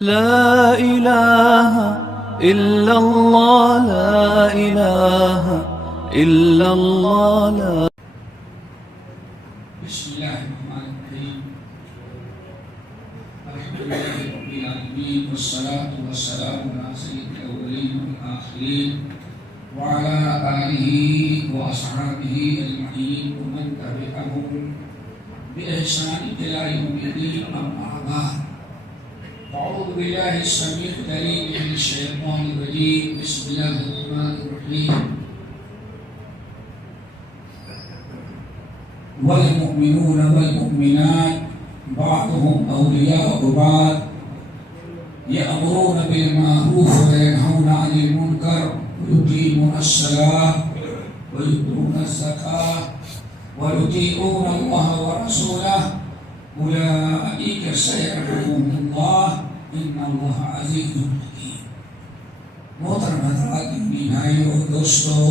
لا إله إلا الله لا إله إلا الله لا بسم الله الرحمن الرحيم الحمد لله رب العالمين والصلاة والسلام على سيد الأولين والآخرين وعلى آله وأصحابه أجمعين ومن تبعهم بإحسان إلى يوم الدين أما بعد أعوذ بالله السميع العليم من الشيطان الرجيم بسم الله الرحمن الرحيم والمؤمنون والمؤمنات بعضهم أولياء بعض يأمرون بالمعروف وينهون عن المنكر ويقيمون الصلاة ويؤتون الزكاة ويطيعون الله ورسوله أولئك سيرحمهم الله إن الله عزيز حكيم. محترم حضرات بھائیوں دوستوں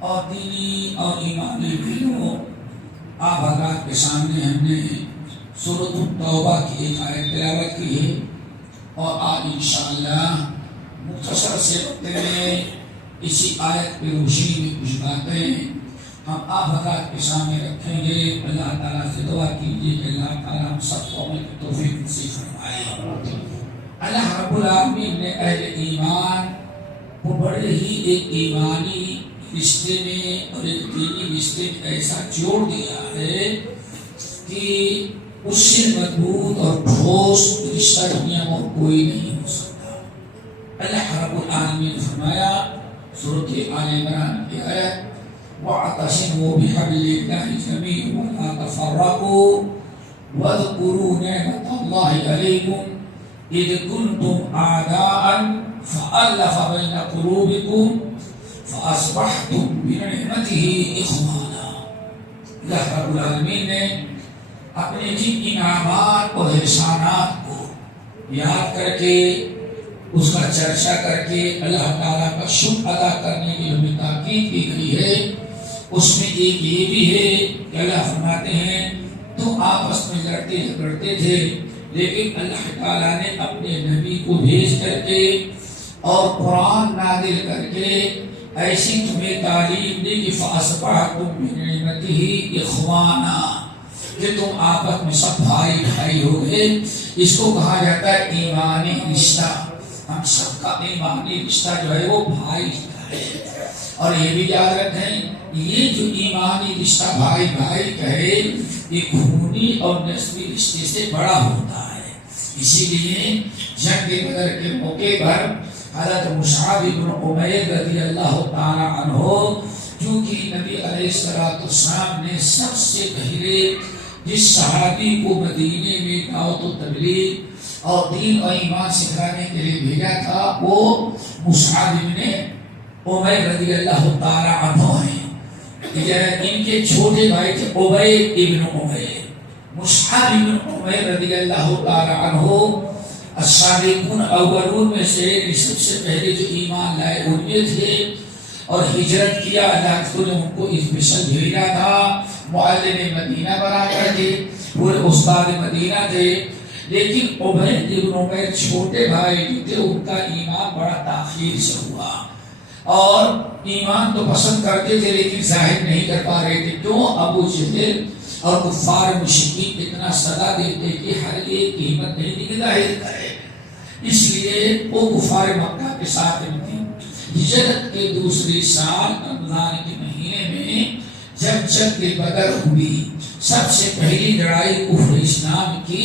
اور دینی اور ایمانی بھائیوں، آپ حضرات کے سامنے ہم نے سورۃ التوبہ کی ایک آیت تلاوت کی ہے اور آج انشاءاللہ مختصر سے وقت میں اسی آیت پہ روشنی میں کچھ باتیں ہم آپ حضرات کے سامنے رکھیں گے. اللہ تعالیٰ سے دعا کیجیے کہ اللہ تعالیٰ ہم سب کو عمل کی توفیق نصیب فرمائے. اللہ رب العالمین نے اہل ایمان کو بڑے ہی ایک ایمانی رشتے میں اور ایک دینی رشتے میں ایسا جوڑ دیا ہے کہ اس سے مضبوط اور ٹھوس رشتہ دنیا میں کوئی نہیں ہو سکتا. اللہ رب العالمین نے فرمایا سورۃ آل عمران کی آیت وَاعْتَصِمُوا بِحَبْلِ اللَّهِ جَمِيعًا وَلَا تَفَرَّقُوا وَاذْكُرُوا نِعْمَةَ اللَّهِ عَلَيْكُمْ إِذْ كُنْتُمْ أَعْدَاءً فَأَلَّفَ بَيْنَ قُلُوبِكُمْ فَأَصْبَحْتُمْ بِنِعْمَتِهِ إِخْوَانًا. اللہ رب العالمین نے اپنے جن انعامات اور احسانات کو یاد کر کے اس کا چرچا کر کے اللہ تعالیٰ کا شکر ادا کرنے کی ہمیں تاکید کی گئی ہے. اس میں ایک یہ بھی ہے کہ اللہ فرماتے ہیں تو آپس میں لڑتے جھگڑتے تھے لیکن اللہ تعالیٰ نے اپنے نبی کو بھیج کر کے اور قرآن نازل کر کے ایسی تمہیں تعلیم دی کہ فَأَصْبَحْتُمْ بِنِعْمَتِهِ إِخْوَانًا کہ تم آپس میں سب بھائی بھائی ہو گئے. اس کو کہا جاتا ہے ایمانی رشتہ. ہم سب کا ایمانی رشتہ جو ہے وہ بھائی ہے. اور یہ بھی یاد رکھیں یہ جو ایمانی رشتہ بھائی بھائی کہے یہ خونی اور نسبی رشتے سے بڑا ہوتا ہے. اسی لیے جنگ بدر کے موقع پر حضرت مصعب بن عمیر رضی اللہ تعالی عنہ چونکہ نبی علیہ السلام نے سب سے پہلے جس صحابی کو مدینے میں دعوت و تبلیغ اور دین و ایمان سکھانے کے لیے بھیجا تھا وہ مصعب بن عمیر رضی اللہ تعالی عنہ ہیں. ان کے چھوٹے بھائی تھے عبید ابن عمیر. مصعب بن عمیر رضی اللہ تعالی عنہ السابقون اولون میں سے سب سے پہلے جو ایمان لائے ان میں تھے اور ہجرت کیا. اللہ نے ان کو اس مشن بھیجا تھا. معلم مدینہ بنا کر کے پورے استاد مدینہ تھے. لیکن عبید ابن عمیر چھوٹے بھائی جو تھے ان کا ایمان بڑا تاخیر سے ہوا اور ایمان تو پسند کرتے تھے لیکن ظاہر نہیں کر پا رہے تھے. کیوں؟ ابو جہل اور کفار مشرکین اتنا سزا دیتے کہ ہر ایک کی ہمت نہیں تھی کہ ظاہر کرے. اس لیے وہ کفار مکہ کے ساتھ تھی. ہجرت کے دوسری سال رمضان کے مہینے میں جب جنگ بدر ہوئی سب سے پہلی لڑائی کفر اسلام کی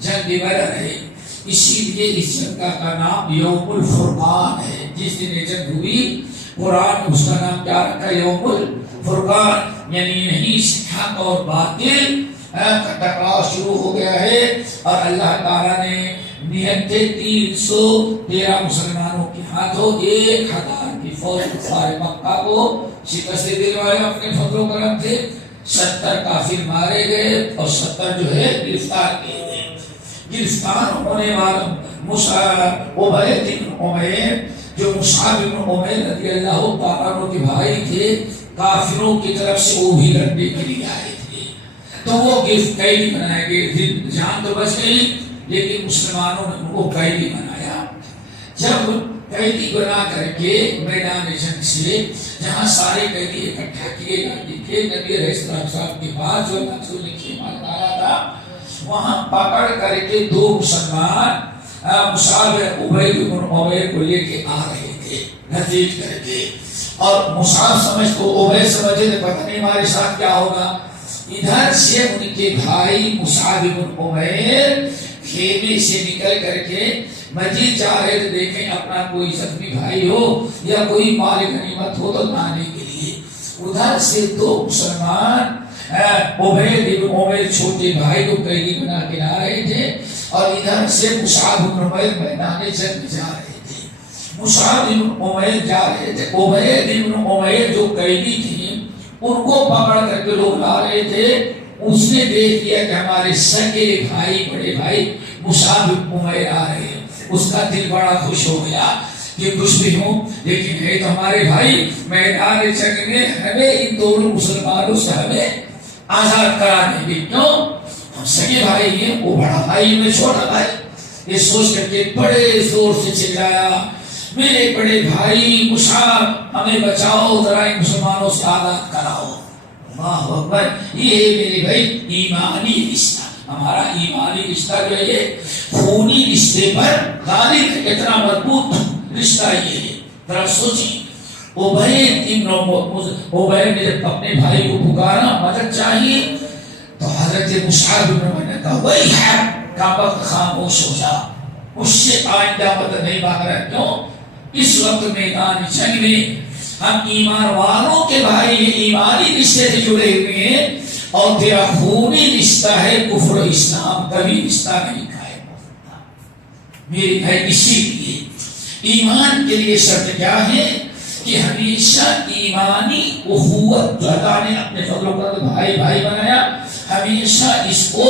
جنگ بدر ہے. اسی لیے اس جنگ کا نام یوم الفرقان ہے. جس دن یہ جنگ ہوئی قرآن اس کا نام کیا رکھا؟ یوم الفرقان. یعنی نہیں حق اور باطل کا ٹکراؤ شروع ہو گیا ہے اور اللہ تعالیٰ نے 313 مسلمانوں کے ہاتھوں 1000 کی فوج کفار مکہ کو شکست دلوائے. اپنے فضل و کرم سے 70 کافر مارے گئے اور 70 جو ہے گرفتار کیے گئے. گرفتار ہونے والوں عبید بن عمیر جو مصعب بن عمیر رضی اللہ تعالیٰ عنہ کے بھائی تھے کافروں کی طرف سے وہ بھی لڑنے کے لیے آئے تھے. تو وہ قید بنائے گئے. جان تو بچ گئی لیکن مسلمانوں نے ان کو قیدی بنایا. جب قیدی بنا کر کے میدان جنگ سے جہاں سارے قیدی اکٹھا کیے جاتے تھے نبی علیہ السلام کے پاس جو منصور نے خیمہ ڈالا تھا وہاں پکڑ کر کے 2 مسلمان مصعب عبید بن عمیر کو لے کے آ رہے تھے نزدیک کر کے. اور مصعب عبید سمجھے تھے پتہ نہیں ہمارے ساتھ کیا ہوگا. ادھر سے ان کے بھائی مصعب بن عمیر خیمے سے نکل کر کے مسجد جا رہے تھے دیکھیں اپنا کوئی زخمی بھائی ہو یا کوئی مال غنیمت ہو تو لانے کے لیے. ادھر سے 2 مسلمان عبید بن عمیر چھوٹے بھائی کو قیدی بنا کے لا رہے تھے اور ادھر سے مصعب بن عمیر میدان جنگ میں جا رہے تھے. مصعب بن عمیر جا رہے تھے. عبید بن عمیر جو قیدی تھے ان کو پکڑ کر کے لوگ لا رہے تھے. اس نے دیکھ لیا کہ ہمارے سگے بھائی بڑے بھائی مصعب بن عمیر آ رہے ہیں. اس کا دل بڑا خوش ہو گیا کہ کچھ بھی ہوں لیکن ہے تو ہمارے بھائی. میدان جنگ میں ہمیں ان دونوں مسلمانوں سے ہمیں آزاد کرانے کی. کیوں؟ ہم سگے بھائی ہیں. وہ بڑا بھائی میں چھوٹا بھائی. یہ سوچ کر کے بڑے زور سے چلایا میرے بڑے بھائی مصعب ہمیں بچاؤ ذرا ان مسلمانوں سے آزاد کراؤ. اللہ اکبر. یہ میرے بھائی ایمانی رشتہ ہمارا ایمانی رشتہ جو ہے خونی رشتے پر غالب ہے. اتنا مضبوط رشتہ یہ ہے. ذرا سوچیں عبید نے جب اپنے بھائی کو پکارا مدد چاہیے تو حضرت مصعب بن عمیر نے کہا وہی ہے کا وقت خاموش ہو جا مجھ سے آئندہ مدد نہیں مانگ رہا. کیوں؟ اس وقت میدان جنگ میں ہم ایمان والوں کے بھائی ایمانی رشتے سے جڑے ہوئے ہیں اور تیرا خونی رشتہ ہے کفر و اسلام کبھی رشتہ نہیں قائم ہو سکتا. میرے بھائی اسی لیے ایمان کے لیے شرط کیا ہے کہ ہمیشہ ایمانی اخوت جو اللہ نے اپنے فضل و کرم بھائی بھائی بنایا ہمیشہ اس کو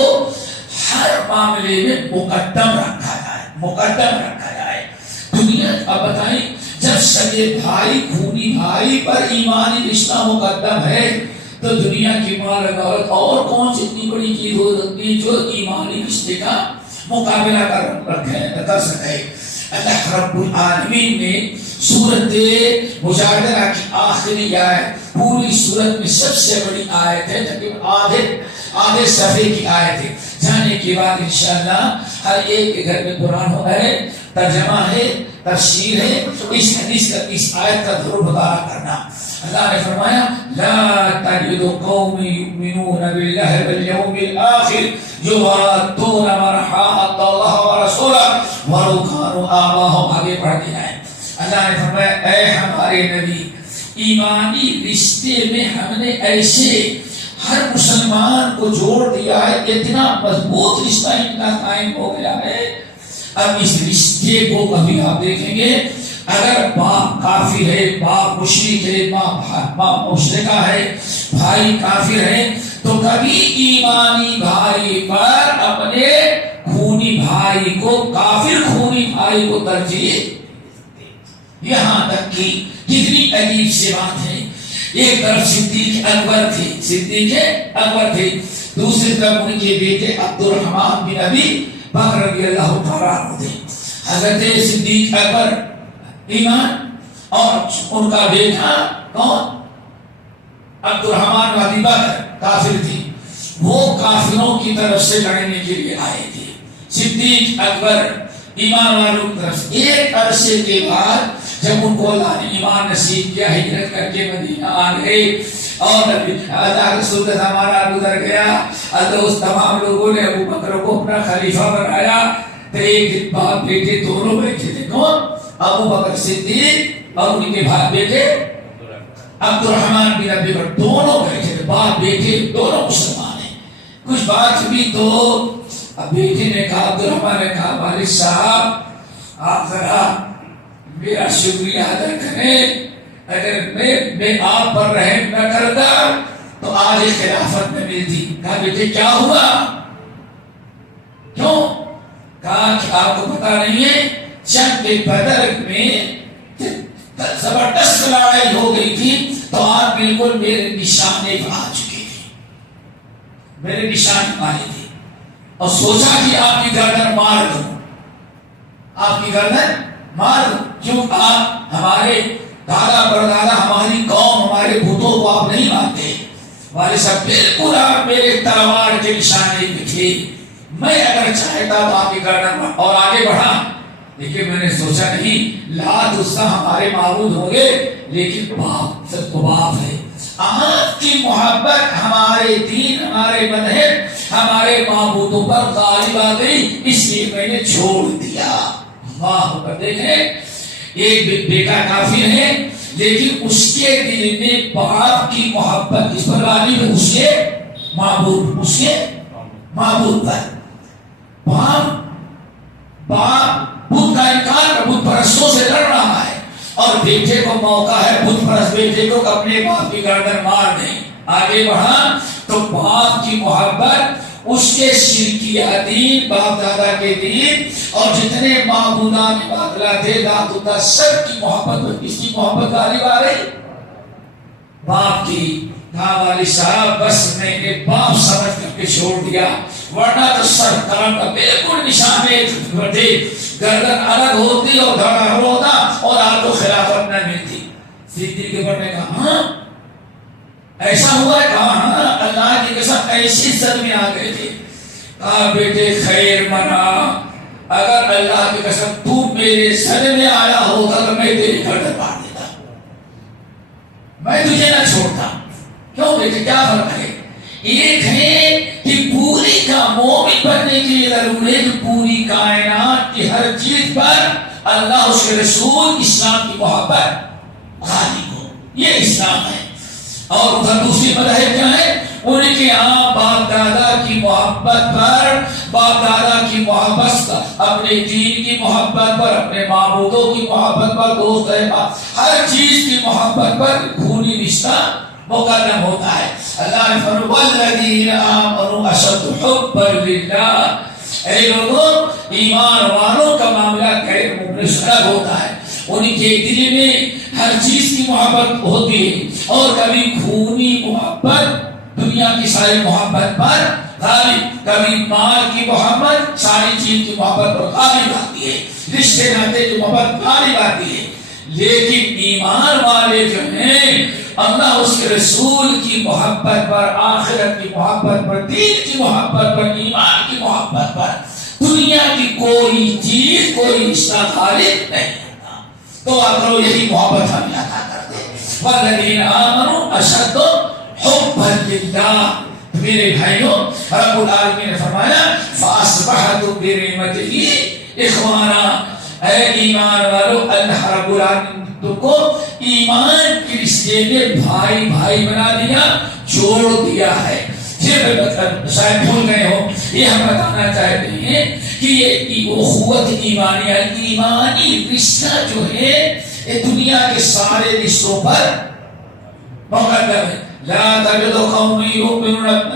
ہر معاملے میں مقدم رکھا جائے. دنیا اب بتائیں جب سگے بھائی خونی بھائی پر ایمانی رشتہ مقدم ہے تو دنیا کی مال دولت اور کون سی اتنی بڑی چیز ہو سکتی ہے جو ایمانی رشتے کا مقابلہ کر سکے. اللہ رب العالمین نے سورت مجادلہ کی آخری آیت پوری سورت میں سب سے بڑی آیت ہے تقریباً آدھے صفحے کی آیت ہے. جانے کے بعد انشاءاللہ ہر ایک کے گھر میں قرآن ہو ہے ترجمہ ہے تفسیر ہے اس حدیث کا اس آیت کا ضرور مطالعہ کرنا. اللہ نے فرمایا لا تجد قوم یؤمنون باللہ والیوم الآخر یوادون من حاد اللہ ورسولہ ولو کانوا آباءہم. آگے پڑھ دیا ہے. اللہ نے فرمایا اے ہمارے نبی ایمانی رشتے میں ہم نے ایسے ہر مسلمان کو جوڑ دیا ہے اتنا مضبوط رشتہ اتنا قائم ہو گیا ہے. اب اس رشتے کو کبھی آپ دیکھیں گے اگر باپ کافر ہے باپ مشرک ہے باپ مشرکہ ہے بھائی کافر ہے تو کبھی ایمانی بھائی پر اپنے خونی بھائی کو کافر خونی بھائی کو ترجیح. یہاں تک کہ کتنی عجیب سی بات ہے. ایک طرف صدیق اکبر تھے دوسری طرف ان کے بیٹے عبد الرحمن بن ابی بکر رضی اللہ تعالیٰ عنہ تھے. حضرت صدیق اکبر ایمان اور ان کا بیٹا کون عبد الرحمن بن ابی بکر کافر تھے. وہ کافروں کی طرف سے لڑنے کے لیے آئے تھے. صدیق اکبر ایمان والوں کی طرف سے ایک عرصے کے بعد جب ان کو اللہ نے ایمان نصیب کیا ہجرت کر کے مدینہ آ گئے اور اللہ رسول کا زمانہ گزر گیا. اس تمام لوگوں نے ابو بکر کو اپنا خلیفہ بنایا. تو ایک باپ بیٹے دونوں بیٹھے تھے. کون؟ ابو بکر صدیق اور ان کے بھائی بیٹے عبد الرحمن بن ابی بکر دونوں بیٹھے تھے. باپ بیٹے دونوں مسلمان ہیں. کچھ بات بھی تو اب بیٹے نے کہا عبد الرحمن نے کہا والد صاحب آپ ذرا میرا شکریہ ادا کریں. اگر میں آپ پر رحم نہ کرتا تو آج خلافت میں ملتی. کہا بیٹے کیا ہوا؟ کیوں؟ کہا کہ آپ کو پتا نہیں ہے جنگ بدر میں زبردست لڑائی ہو گئی تھی تو آپ بالکل میرے نشانے پر آ چکے تھے. میرے نشان والے تھے. اور سوچا کہ آپ کی گردن مار دوں، آپ کی گردن مار دوں، کیوں آپ ہمارے دادا پردادا ہماری قوم ہمارے بتوں کو آپ نہیں مانتے، والد صاحب بالکل آپ میرے تلوار کے نشانے پہ تھے، میں اگر چاہتا تو آپ کی گردن اور آگے بڑھا، لیکن میں نے سوچا نہیں، لات عزا ہمارے معبود ہوں گے لیکن باپ سب تو باپ ہے، آپ کی محبت ہمارے دین ہمارے مذہب ہمارے معبودوں پر غالب آ گئی، اس لیے میں نے چھوڑ دیا۔ اللہ پر دیکھیں، ایک بیٹا کافر ہے لیکن اس کے دل میں باپ کی محبت اس پر غالب ہے، اس کے معبود پر۔ باپ بدھ کا انکار کر بت پرستوں سے لڑ رہا ہے اور بیٹے کو موقع ہے بت پرست بیٹے کو اپنے باپ کی گردن مار دیں، آگے بڑھا تو باپ کی محبت اس کے شرکیہ دین، باپ دادا کے دین اور جتنے معبودان باطلا تھے دادا سب کی محبت، کس کی محبت غالب آ گئی؟ باپ کی۔ کہا والد صاحب بس میں نے باپ سمجھ کر کے چھوڑ دیا، ورنہ تو سر قلم کا بالکل نشان بڑھتے، گردن الگ ہوتی اور دھڑا ہوتا اور آپ کو خلافت نہ ملتی۔ صدیق کے بڑھ نے کہا ہاں ایسا ہوا ہے؟ کہا ہاں، اللہ کی قسم ایسی سر میں آ گئے تھے۔ کہا بیٹے خیر منا، اگر اللہ کی قسم تو میرے سر میں آیا ہوتا تو میں تیری گردن مار دیتا، میں تجھے نہ چھوڑتا۔ کیوں بیٹے کیا فرق ہے؟ ایک ہے کہ پوری کا مومن بننے کے لیے ضروری ہے کہ پوری کائنات کی ہر چیز پر اللہ اس کے رسول اسلام کی محبت غالب ہو، یہ اسلام ہے۔ اور ادھر دوسری مذہب کیا ہے؟ ان کے یہاں باپ دادا کی محبت پر، باپ دادا کی محبت اپنے دین کی محبت پر، اپنے معبودوں کی محبت پر، دوست احباب ہر چیز کی محبت پر خونی رشتہ مقدم ہوتا ہے۔ اللہ نے فرمایا والذین آمنوا اشد حبا للہ، اے لوگوں ایمان والوں کا معاملہ غیر مومن سے الگ ہوتا ہے، ان کے دل میں ہر چیز کی محبت ہوتی ہے اور کبھی خونی محبت دنیا کی ساری محبت پر غالب، کبھی مال کی محبت ساری چیز کی محبت پر غالب آتی ہے، رشتے ناطے کی محبت غالب آتی ہے۔ لیکن ایمان والے جو ہیں اللہ اس کے رسول کی محبت پر، آخرت کی محبت پر، دین کی محبت پر، ایمان کی محبت پر دنیا کی کوئی چیز کوئی رشتہ غالب نہیں ہوتا۔ تو آپ کرو یہی محبت ہم عطا کر دے۔ والذین آمنوا اشد حبا للہ، میرے بھائیوں رب العالمین نے فرمایا فاصبحتم بنعمتہ اخوانا، اے ایمان والو اللہ رب العالمین تم کو ایمان کے رشتے میں بھائی بھائی بنا دیا، جوڑ دیا ہے۔ شاید بھول گئے ہو، یہ ہم بتانا چاہتے ہیں کہ یہ اخوت ایمانیہ، ایمانی رشتہ جو ہے یہ دنیا کے سارے رشتوں پر مقدم ہے۔ لا تجد قوم یؤمنون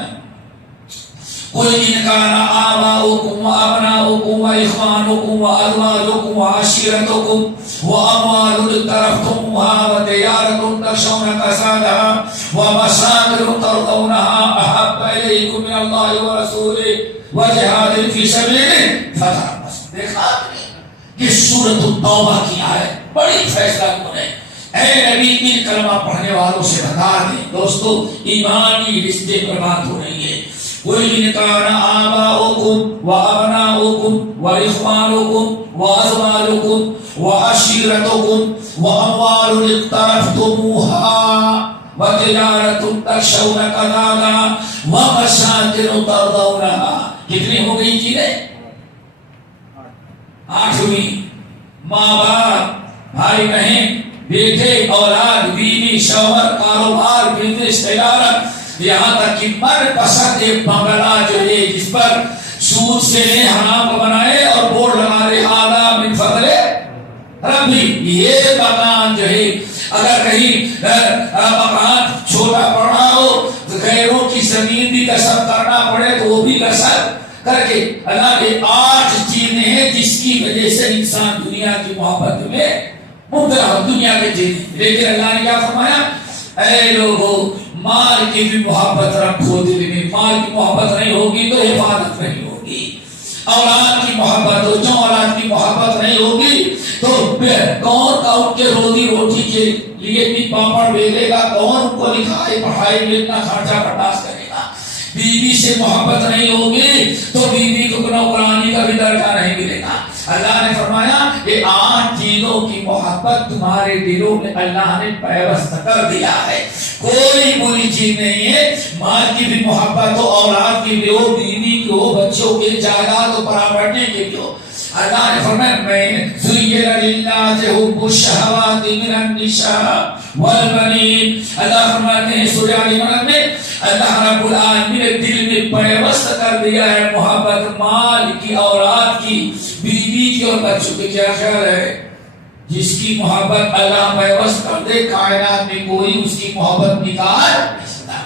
قل إن كان آباؤكم وأبناؤكم وإخوانكم وأزواجكم وعشيرتكم وأموال اقترفتموها وتجارة تخشون كسادها ومساكن ترضونها أحب إليكم من الله ورسوله وجهاد في سبيله فتربصوا۔ دیکھا کہ سورۃ التوبہ کی آیت بڑی فیصلہ کن ہے۔ اے نبی ان کلمہ پڑھنے والوں سے بتا دیں دوستو ایمانی رشتے پر بات ہو رہی ہے۔ قل إن كان آباؤكم وأبناؤكم وإخوانكم وأزواجكم وعشيرتكم وأموال اقترفتموها وتجارة تخشون كسادها ومساكن ترضونها، کتنی ہو گئی چیزیں؟ 8ویں، ماں باپ، بھائی بہن، بیٹے، اولاد، بیوی، شوہر، کاروبار، بزنس، تجارت، یہاں تک کہ من پسند ایک بنگلہ جو ہے جس پر سود سے حرام کو بنائے اور بورڈ لگا دے آدھا من فضل ربی، یہ مکان جو ہے اگر کہیں مکان چھوٹا پڑا ہو غیروں کی زمین بھی کسب کرنا پڑے تو وہ بھی کسب کر کے اللہ کے 8 چیزیں ہیں جس کی وجہ سے انسان دنیا کی محبت میں مبتلا ہو، دنیا کے چیزیں۔ لیکن اللہ نے کیا فرمایا؟ اے لوگوں مال کی بھی محبت رکھو دل میں، مال کی محبت نہیں ہوگی تو حفاظت نہیں ہوگی۔ اولاد کی محبت ہو. جو اولاد کی محبت نہیں ہوگی تو کون کا ان کے روزی روٹی کے لیے بھی پاپڑ بھیجے گا, کون ان کو لکھائی پڑھائی میں اتنا خرچہ برداشت کرے گا. بیوی سے محبت نہیں ہوگی تو بیوی کو نوکرانی کا بھی درجہ نہیں ملے گا. اللہ نے فرمایا کہ 8 چیزوں کی محبت تمہارے دلوں میں اللہ نے پیوست کر دیا ہے. کوئی بری چیز نہیں ہے. مال کی بھی محبت ہو, اولاد کی بھی ہو, بیوی کی ہو, بچوں کے جائیداد و پراپرٹی کی بھی ہو. اللہ نے فرمایا میں زُيِّنَ لِلنَّاسِ حُبُّ الشَّهَوَاتِ مِنَ النِّسَاءِ وَالْبَنِينَ. اللہ فرماتے ہیں سورہ آل عمران میں اللہ رب العالمین نے دل میں پیوست کر دیا ہے محبت مال کی, اولاد کی, بیوی کی اور بچوں کی. کیا خیال ہے جس کی محبت اللہ پیوست کر دے کائنات میں کوئی اس کی محبت نکال نہیں سکتا.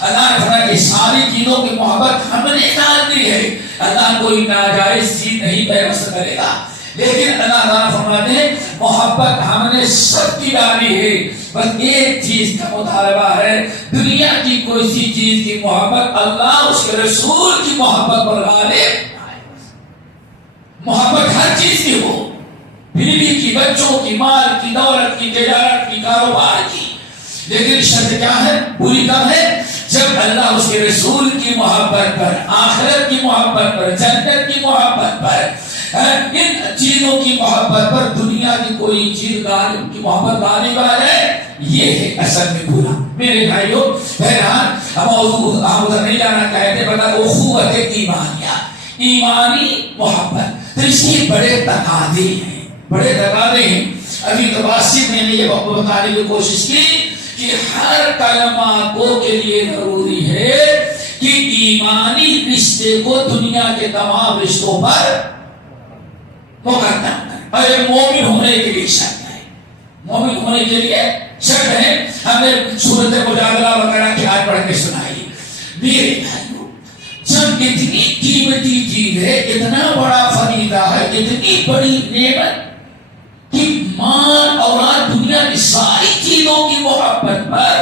اللہ نے فرمایا کہ ساری چیزوں کی محبت ہم نے ڈال دی ہے. اللہ کوئی ناجائز چیز نہیں پیوست کرے گا, لیکن اللہ تعالیٰ فرماتے ہیں محبت ہم نے سب کی ڈالی ہے. بس ایک چیز کا مطالبہ ہے, دنیا کی کوئی سی چیز کی محبت اللہ اس کے رسول کی محبت پر غالب. محبت ہر چیز کی ہو, بیوی کی, بچوں کی, مال کی, دولت کی, تجارت کی, کاروبار کی, لیکن شرط کیا ہے, پوری کب ہے جب اللہ اس کے رسول کی محبت پر, آخرت کی محبت پر, جنت کی محبت پر, ان چیزوں کی محبت پر دنیا کی کوئی چیز غالب کی محبت غالب آ جائے. یہ ہے اصل میں پورا. میرے بھائیوں بہرحال ہم ادھر نہیں جانا چاہتے, بتا اخوت ایمانیہ, ایمانی محبت. تو اس کے بڑے تقاضے ہیں, بڑے تقاضے ہیں. ابھی تباسط میں نے یہ بتانے کی کوشش کی کہ ہر کلمہ کو کے لیے ضروری ہے کہ ایمانی رشتے کو دنیا کے تمام رشتوں پر مقدم کریں. اور ایک مومن ہونے کے لیے شرط ہے, مومن ہونے کے لیے شرط ہے. ہمیں سورۃ مجادلہ وغیرہ کی آیت پڑھ کے سنائی. میرے بھائیوں جب اتنی قیمتی چیز ہے, اتنا بڑا فریضہ ہے, اتنی بڑی نعمت کہ مال اولاد دنیا کی ساری چیزوں کی محبت پر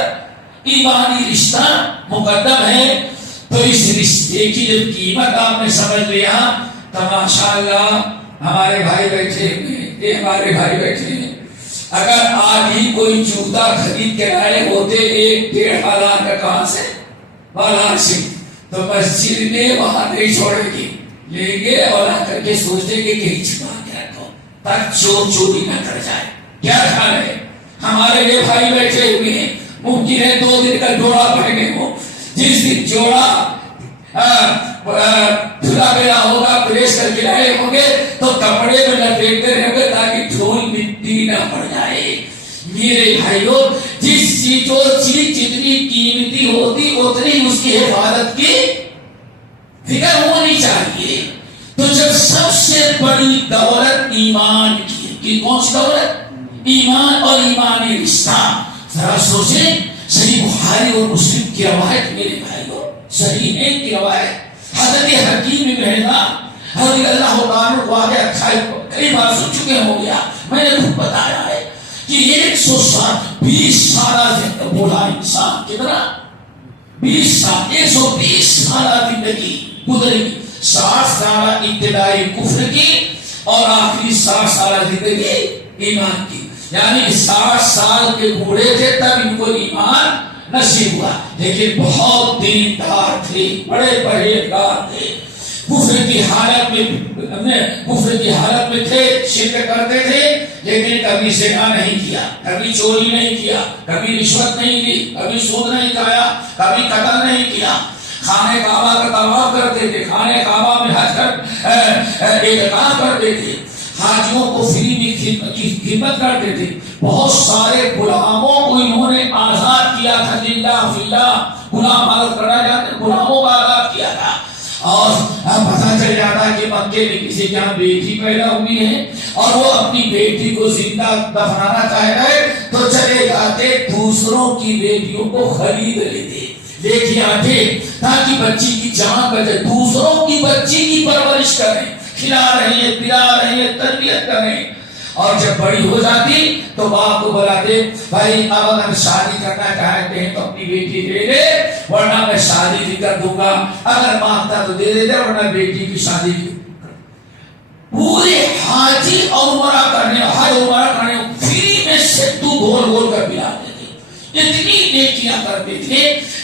ایمانی رشتہ مقدم ہے, تو اس رشتے کی جب قیمت آپ نے سمجھ لیا تو ماشاءاللہ ہمارے بھائی بیٹھے ہیں, یہ ہمارے بھائی بیٹھے ہیں. اگر آج ہی کوئی جوتا خرید کے لائے ہوتے 1-1.5 کا, کہاں سے, بازار سے, تو مسجد میں وہاں نہیں چھوڑے گی, لیں گے اور آ کر کے سوچتے کہ کہیں چھپا کے رکھو تاکہ چور چوری نہ کر جائے. کیا خیال ہے, ہمارے یہ بھائی بیٹھے ہوئے ہیں, ممکن ہے 2 دن کا جوڑا پہنے ہو, جس دن جوڑا دھلا گیا ہوگا, پریس کر کے لائے ہوں گے تو کپڑے میں لپیٹتے رہیں گے تاکہ دھول مٹی نہ پڑ جائے. میرے بھائیوں جس چیز جتنی قیمتی ہوتی اتنی اس کی حفاظت کی فکر ہونی چاہیے. تو جب سب سے بڑی دولت ایمان کی, کون سی دولت, ایمان اور ایمانی رشتہ. ذرا سوچیں, صحیح بخاری اور مسلم کی روایت میرے بھائیوں, صحیح ہے کی روایت, حضرت حکیم بن حزام رضی اللہ عنہ واقعہ کئی بار سن چکے ہو گیا, میں نے خود بتایا ہے کہ 120 سالہ بولا انسان, کتنا, 20 سال, 120 سالہ زندگی گزری, 60 سالہ ابتدائی کفر کی اور آخری 60 سالہ زندگی ایمان کی. یعنی 60 سال کے بوڑھے تھے تب ان کو ایمان نصیب ہوا, لیکن بہت دیندار تھے, بڑے پرہیزگار تھے. کفر کی حالت میں تھے, شرک کرتے تھے, لیکن کبھی زنا نہیں کیا, کبھی چوری نہیں کیا, کبھی رشوت نہیں لی, کبھی سود نہیں کھایا, کبھی قتل نہیں کیا. خانہ کعبہ کا طواف کرتے تھے, خانہ کعبہ میں حج کر اعتکاف کرتے تھے, حاجیوں کو فری میں خدمت کرتے تھے. بہت سارے غلاموں کو انہوں نے آزاد کیا تھا, للہ فی اللہ, غلام آزاد کرنا جاتے, غلاموں کو آزاد کیا تھا. اور پتہ چل جاتا کہ مکے میں کسی کے یہاں بیٹی پیدا ہوئی ہے اور وہ اپنی بیٹی کو زندہ دفنانا چاہ رہے تو چلے جاتے دوسروں کی بیٹیوں کو خرید لیتے, لے کے آتے تاکہ بچی کی جان بچے, دوسروں کی بچی کی پرورش کریں, کھلا رہے ہیں, پلا رہے ہیں, تربیت کریں. اور جب بڑی ہو جاتی تو باپ کو بلاتے, بھائی اب اگر شادی کرنا چاہتے ہیں تو اپنی بیٹی دے دے, ورنہ میں شادی بھی کر دوں گا, اگر مانگتا تو دے دیتے, ورنہ بیٹی کی شادی بھی کر کیا کرتے تھے.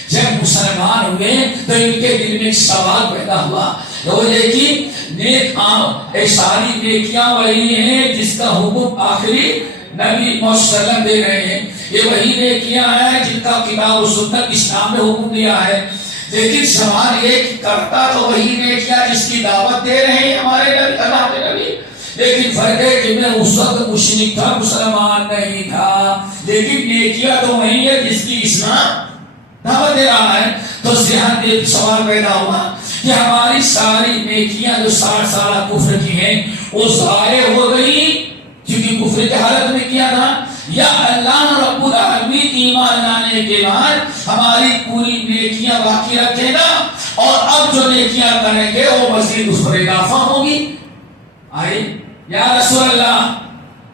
جب مسلمان ہوئے تو ان کے دل میں ایک سوال پیدا ہوا، وہ یہ کہ نیک ساری نیکیاں وہی ہیں جس کا حکم آخری نبی محمد صلی اللہ علیہ وسلم دے رہے ہیں. یہ وہی نیکیاں ہیں جن کا کتاب و سنت اسلام نے حکم دیا ہے. لیکن سوال یہ کہ کرتا تو وہی نیکیاں جس کی دعوت دے رہے ہیں ہمارے نبی اللہ کے نبی. لیکن فرق ہے کہ میں اس وقت مشرک تھا، مسلمان نہیں تھا، لیکن نیکیاں تو وہی ہے جس کی اسلام دعوت دے رہا ہے. تو ذہن میں ایک سوال پیدا ہوا کہ ہماری ساری نیکیاں جو 60 سالہ کفر کی ہیں وہ ضائع ہو گئی کیونکہ کفر کی حالت میں کیا تھا، یا اللہ رب العالمین ایمان لانے کے بعد ہماری پوری نیکیاں باقی رکھے گا اور اب جو نیکیاں کریں گے وہ مزید اس پر اضافہ ہوگی. آئے یا رسول اللہ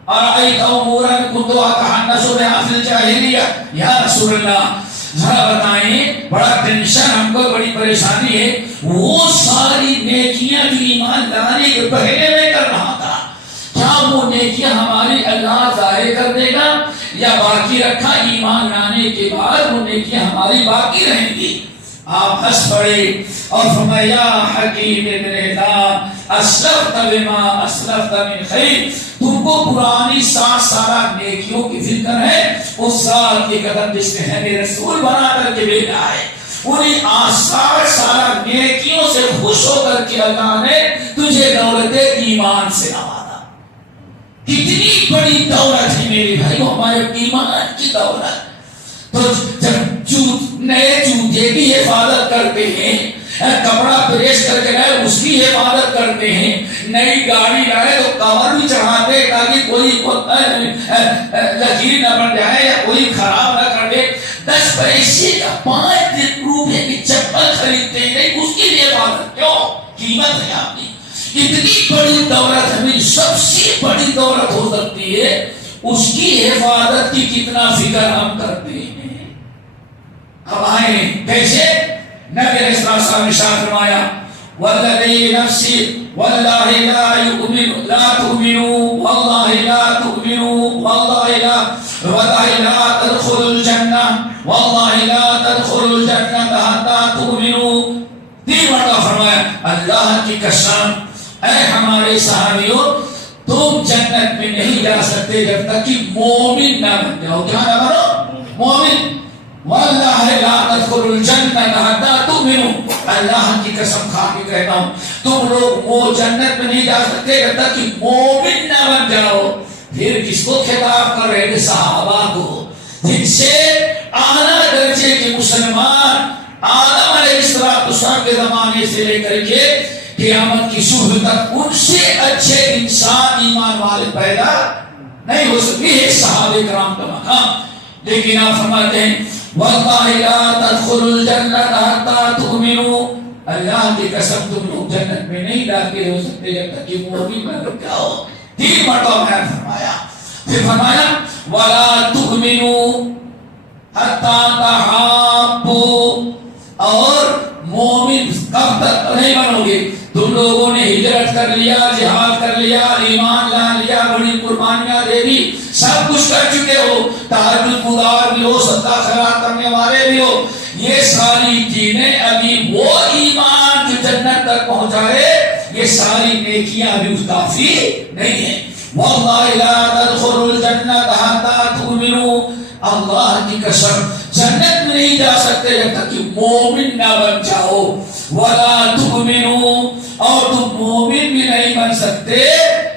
ارأیت امورا کنت اتحدث بها فی الجاہلیہ، یا رسول اللہ ذرا بتائیں، بڑا ٹینشن ہم کو، بڑی پریشانی ہے، وہ ساری نیکیاں جو ایمان لانے کے پہلے میں کر رہا تھا کیا وہ نیکیاں ہماری اللہ ظاہر کر دے گا یا باقی رکھا ایمان لانے کے بعد وہ نیکیاں ہماری باقی رہیں گی؟ آپ ہنس پڑے اور فرمایا حکیم ابن حزام اسلفت بما اسلفت من خیر، تم کو پرانی 60 سالہ نیکیوں کی فکر ہے، اس سال کی قدم جس نے ہمیں رسول بنا کر کے بھیجا ہے، انہیں 60 سالہ نیکیوں سے خوش ہو کر کے اللہ نے تجھے دولت ایمان سے نوازا. کتنی بڑی دولت ہے میرے بھائی ہمارے ایمان کی دولت. تو جب نئے جوتے کی حفاظت کرتے ہیں، کپڑا پریس کر کے لائے اس کی حفاظت کرتے ہیں، نئی گاڑی لائے تو کور بھی چڑھاتے تاکہ کوئی لکیر نہ بن جائے یا کوئی خراب نہ کر دے. 10 پیسے کا 5 روپے کی چپل خریدتے ہیں، اس کی حفاظت کیوں؟ قیمت ہے آپ کی. اتنی بڑی دولت ہمیں سب سے بڑی دولت ہو سکتی ہے، اس کی حفاظت کی کتنا فکر ہم کرتے ہیں. اب آئیں کیسے؟ نبی علیہ السلام نے شاہ فرمایا والذی نفسی واللہ لا یؤمن لا تؤمنوا واللہ لا تؤمنوا واللہ لا تدخل الجنہ واللہ لا تدخل الجنہ حتی تؤمنوا. 3 مرتبہ فرمایا اللہ کی قسم اے ہمارے صحابیوں تم جنت میں نہیں جا سکتے جب تک کہ مومن نہ بن جاؤ. کیا نہ بنو؟ مومن. واللہ لا تدخل الجنہ حتی تؤمنوا، اللہ کی قسم کھا کے کہتا ہوں تم لوگ وہ جنت میں نہیں جا سکتے جب تک کہ مومن نہ بن جاؤ. پھر کس کو خطاب کر رہے ہیں؟ صحابہ کو، جن سے اعلیٰ درجے کے مسلمان آدم علیہ السلام کے زمانے سے لے کر کے قیامت کی صبح تک ان سے اچھے انسان ایمان والے پیدا نہیں ہو سکتے. ہے صحابہ کرام کا مقام. لیکن آپ فرماتے ہیں واللہ لا تدخل الجنہ حتی تؤمنوا، اللہ کی قسم تم لوگ جنت میں نہیں داخل ہو سکتے جب تک کہ مومن بن جاؤ. 3 مرتبہ میں نے فرمایا. پھر فرمایا ولا تؤمنوا حتی تحابوا، اور مومن کب تک نہیں بنو گے؟ تم لوگوں نے ہجرت کر لیا، جہاد کر لیا، ایمان لا لیا، بڑی قربانیاں دے دی، سب کچھ کر چکے ہو، تہجد گزار بھی ہو، صدقہ خیرات کرنے والے بھی ہو، یہ ساری چیزیں ابھی وہ ایمان جو جنت تک پہنچائے یہ ساری نیکیاں ابھی کافی نہیں ہیں. واللہ لا تدخل الجنہ حتی تؤمنوا، اللہ کی قسم جنت میں نہیں جا سکتے جب تک کہ مومن نہ بن جاؤ. ولا تؤمنوا، اور تم مومن بھی نہیں بن سکتے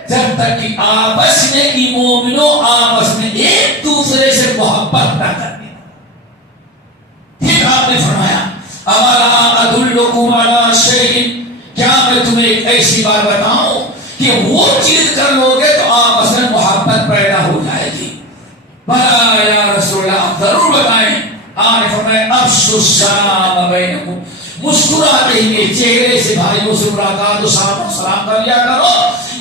جب تک کہ آپس میں مومنوں آپس میں ایک دوسرے سے محبت نہ کریں. پھر آپ نے فرمایا اولا ادلکم علی شیء، کیا میں تمہیں ایک ایسی بات بتاؤں کہ وہ چیز کر لو گے تو آپس میں محبت پیدا ہو جائے گی؟ بلا یا رسول اللہ، آپ ضرور بتائیں. آپ نے فرمایا افشوا السلام بینکم، مسکراتے ہی چہرے سے بھائیوں سے ملاقات و سلام کر لیا کرو.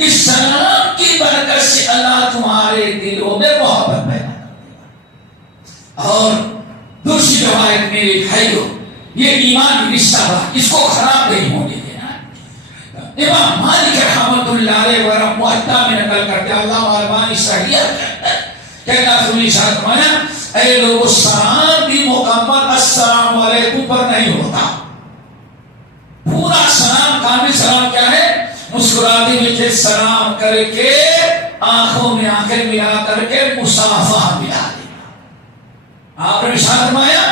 اس سلام کی برکت سے اللہ تمہارے دلوں میں محبت پیدا کرے گا. اور دوسری روایت میرے بھائیوں، یہ ایمان رشتہ ہے، اس کو خراب نہیں ہونے دینا. امام مالک رحمۃ اللہ علیہ و موطا میں نقل کرتے اللہ علمانی صحیح کہنا تمہیں شاید مانا اے لوگوں سلام بھی موقع مکمل السلام علیکم پر نہیں ہوتا. پورا سلام، کامل سلام کیا ہے؟ مسکراتے ہوئے سلام کر کے آنکھوں میں آنکھیں ملا کر کے مصافحہ ملا دینا. آپ نے ارشاد فرمایا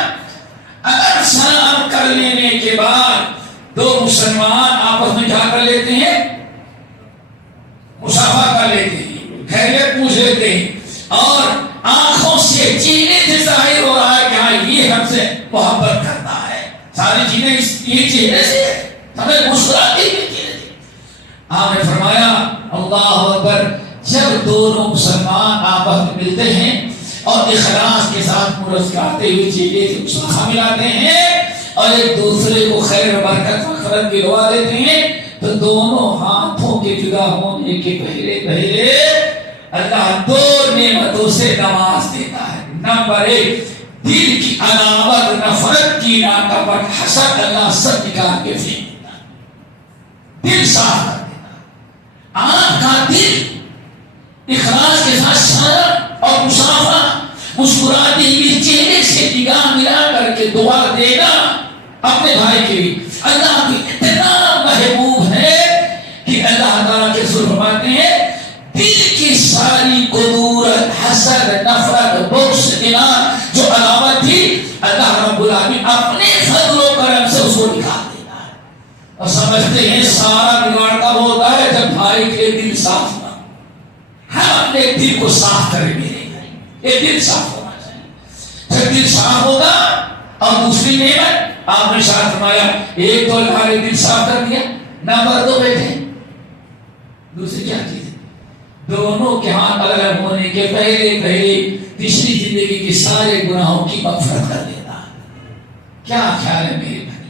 اگر سلام کر لینے کے بعد دو مسلمان آپس میں کیا کر لیتے ہیں؟ مصافحہ کر لیتے ہیں، خیریت پوچھ لیتے ہیں، اور آنکھوں سے چہرے سے ظاہر ہو رہا ہے کہ ہاں یہ ہم سے محبت کرتا ہے. ساری چیزیں یہ چہرے سے ہمیں مسکراتی ہوئی چہرے سے. آپ نے فرمایا اللہ اکبر، جب دونوں مسلمان آپس میں ملتے ہیں اور اخلاص کے ساتھ مسکراتے ہوئے چہرے سے مصافحہ ملاتے ہیں اور ایک دوسرے کو خیر و برکت مغفرت کی دعا دیتے ہیں، تو دونوں ہاتھوں کے جدا ہونے کے پہلے پہلے اللہ دو نعمتوں سے نواز دیتا ہے. نمبر 1 دل کی عداوت نفرت کی ناکبت حسد اللہ سب نکال کے پھینک دیتا ہے. دل صاف کر دیتا. آنکھ کا دل اخلاص کے ساتھ سلام اور مصافحہ مسکراتے ہوئے چہرے سے نگاہ ملا کر کے دعا دینا اپنے بھائی کے لیے اللہ کو اتنا محبوب ہے کہ اللہ تعالیٰ کے رسول فرماتے ہیں دل کی ساری قدورت، حسد، نفرت، بغض، اناد جو علامت تھی اللہ رب العالمین اپنے فضل و کرم سے اس کو نکال دیتا ہے. اور سمجھتے ہیں سارا بگاڑ کب ہوتا ہے جب بھائی کے دل صاف ہوا. ہم اپنے دل کو صاف کریں گے، یہ دل صاف ہونا چاہیے. جب دل صاف ہوگا اور دوسری نعمت آپ نے شاید فرمایا ایک تو اللہ نے دل صاف کر دیا. نمبر 2 بیٹھے دوسری کیا چیز ہے؟ دونوں کے ہاتھ الگ ہونے کے پہلے تیسری زندگی کے سارے گناہوں کی مغفرت کر دیتا. کیا خیال ہے میرے بھائی؟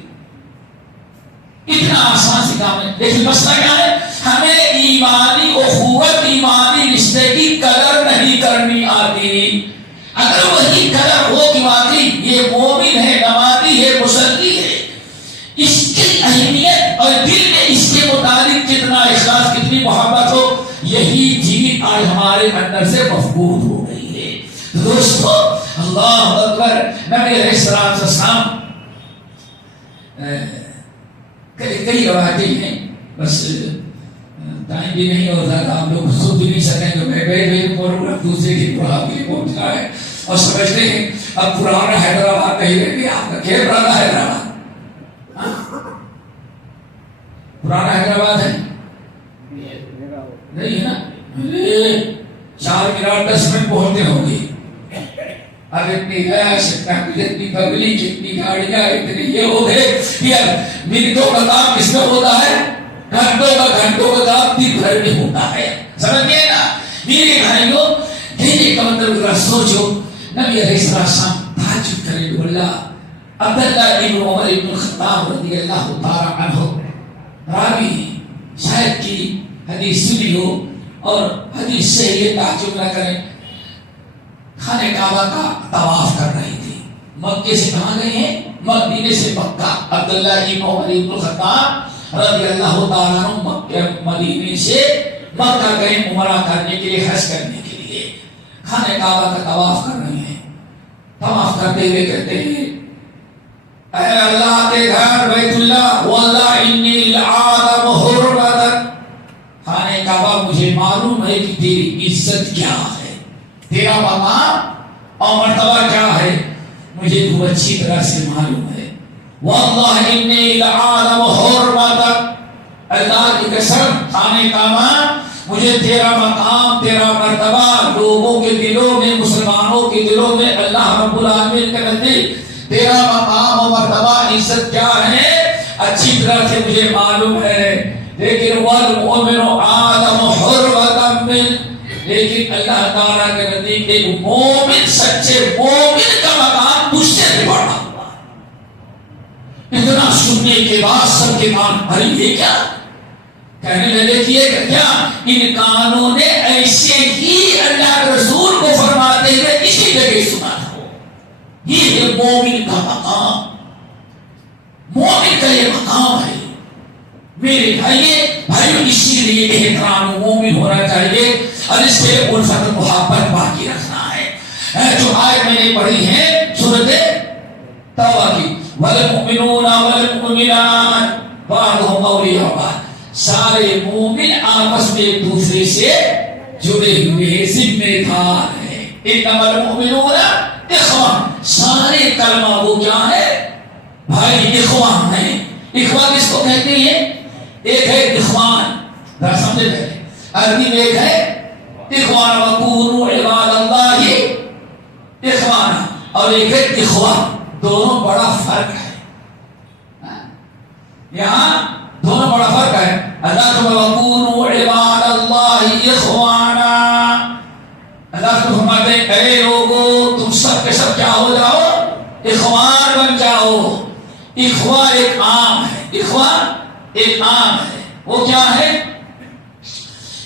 اتنا آسان سے کام ہے. لیکن مسئلہ کیا ہے؟ ہمیں ایمانی اخوت، ایمانی رشتے کی قدر نہیں کرنی آتی. اگر وہی قدر ہو کہ واقعی یہ مومن ہے، نمازی ہے، مصلی ہے، اس کی اہمیت اور دل میں اس کے متعلق کتنا احساس، کتنی محبت ہو، یہی چیز آج ہمارے اندر سے مفقود ہو گئی ہے. دوستو اللہ اکبر، نبی علیہ السلام کئی روایتیں ہیں، بس ٹائم بھی نہیں ہوتا تھا، ہم لوگ سن بھی نہیں سکیں جو میں بیٹھ پروگرام دوسرے کی پروگرام کے لیے پہنچا ہے اور سمجھتے ہیں اب پرانا حیدرآباد کہیں رہے آپ کا کیا پرانا حیدرآباد؟ پرانا حیدرآباد ہے نہیں ہے نا؟ 4 مینار 10 منٹ پہنچتے ہوں گے. اب اتنی گیس، اتنی پبلک، اتنی گاڑیاں، اتنے یہ ہو گئے کہ منٹوں کا کام کس میں ہوتا ہے؟ گھنٹوں کا کام دن بھر میں ہوتا ہے. سمجھ گئے نا میرے بھائیوں؟ کہنے کا مطلب ذرا سوچو، نبی علیہ السلام تہجد کرے اللہ عبداللہ ابن عمر ابن الخطاب رضی اللہ تعالی عنہ راوی شاید کی حدیث سنی ہو اور حدیث سے یہ تعجب نہ کریں، خانہ کعبہ کا طواف کر رہی تھی. مکے سے کہاں گئے ہیں؟ مدینے سے مکہ. عبداللہ ابن عمر ابن الخطاب رضی اللہ تعالیٰ عنہ مدینے سے مکہ گئے عمرہ کرنے کے لیے، حج کرنے کے لیے. خانہ کعبہ کا طواف کر رہے ہیں. طواف کرتے ہوئے کہتے ہیں اے اللہ کے گھر بیت اللہ واللہ انی لعالم حرمتک، خانہ کعبہ مجھے معلوم ہے کہ تیری عزت کیا ہے، تیرا مقام اور مرتبہ کیا ہے، مجھے تو اچھی طرح سے معلوم ہے. واللہ انی لعالم حرمتک، اللہ کی قسم خانہ کعبہ مجھے تیرا مقام، تیرا مرتبہ لوگوں کے دلوں میں، مسلمانوں کے دلوں میں اللہ رب العالمین کے نزدیک تیرا مقام و مرتبہ عزت کیا ہے اچھی طرح سے مجھے معلوم ہے. لیکن والمؤمن عالم حرمۃ من، لیکن اللہ تعالیٰ کے نزدیک ایک مومن، سچے مومن کا مقام تجھ سے بھی بڑا ہوا. اتنا سننے کے بعد سب کے کان بھری یہ کیا کہنے لگے کہ یہ کیا؟ ان کانوں نے ایسے ہی اللہ کے رسول کو فرماتے ہوئے اسی جگہ سنا تھا. یہ ہے مومن کا مقام، مومن کا یہ مقام ہے. میرے بھائیوں اسی لیے احترام مومن ہونا چاہیے اور اس کے الفت محبت باقی رکھنا ہے. جو آیت میں نے پڑھی ہے سورۃ توبہ کی والمؤمنون والمؤمنات بعضهم اولیاء بعض، سارے مومن آپس میں ایک دوسرے سے جڑے ہوئے ذمہ دار ہیں. انما المؤمنون اخوان، سارے کلمہ وہ کیا ہے بھائی، اخوان ہیں. اخوان کس کو کہتے ہیں؟ ایک ہے اخوان، ذرا سمجھے پہلے، عربی میں ایک ہے اخوان وکونوا عباد اللہ اخوان، اور ایک ہے اخوان. دونوں بڑا فرق ہے، یہاں دونوں بڑا فرق ہے. اللہ تو وکونوا عباد اللہ اخوانا، اللہ تو فرماتے ہیں اے لوگوں تم سب کے سب کیا ہو جاؤ، اخوان بن جاؤ. اخوا ایک عام ہے، اخوا ایک عام ہے. وہ کیا ہے؟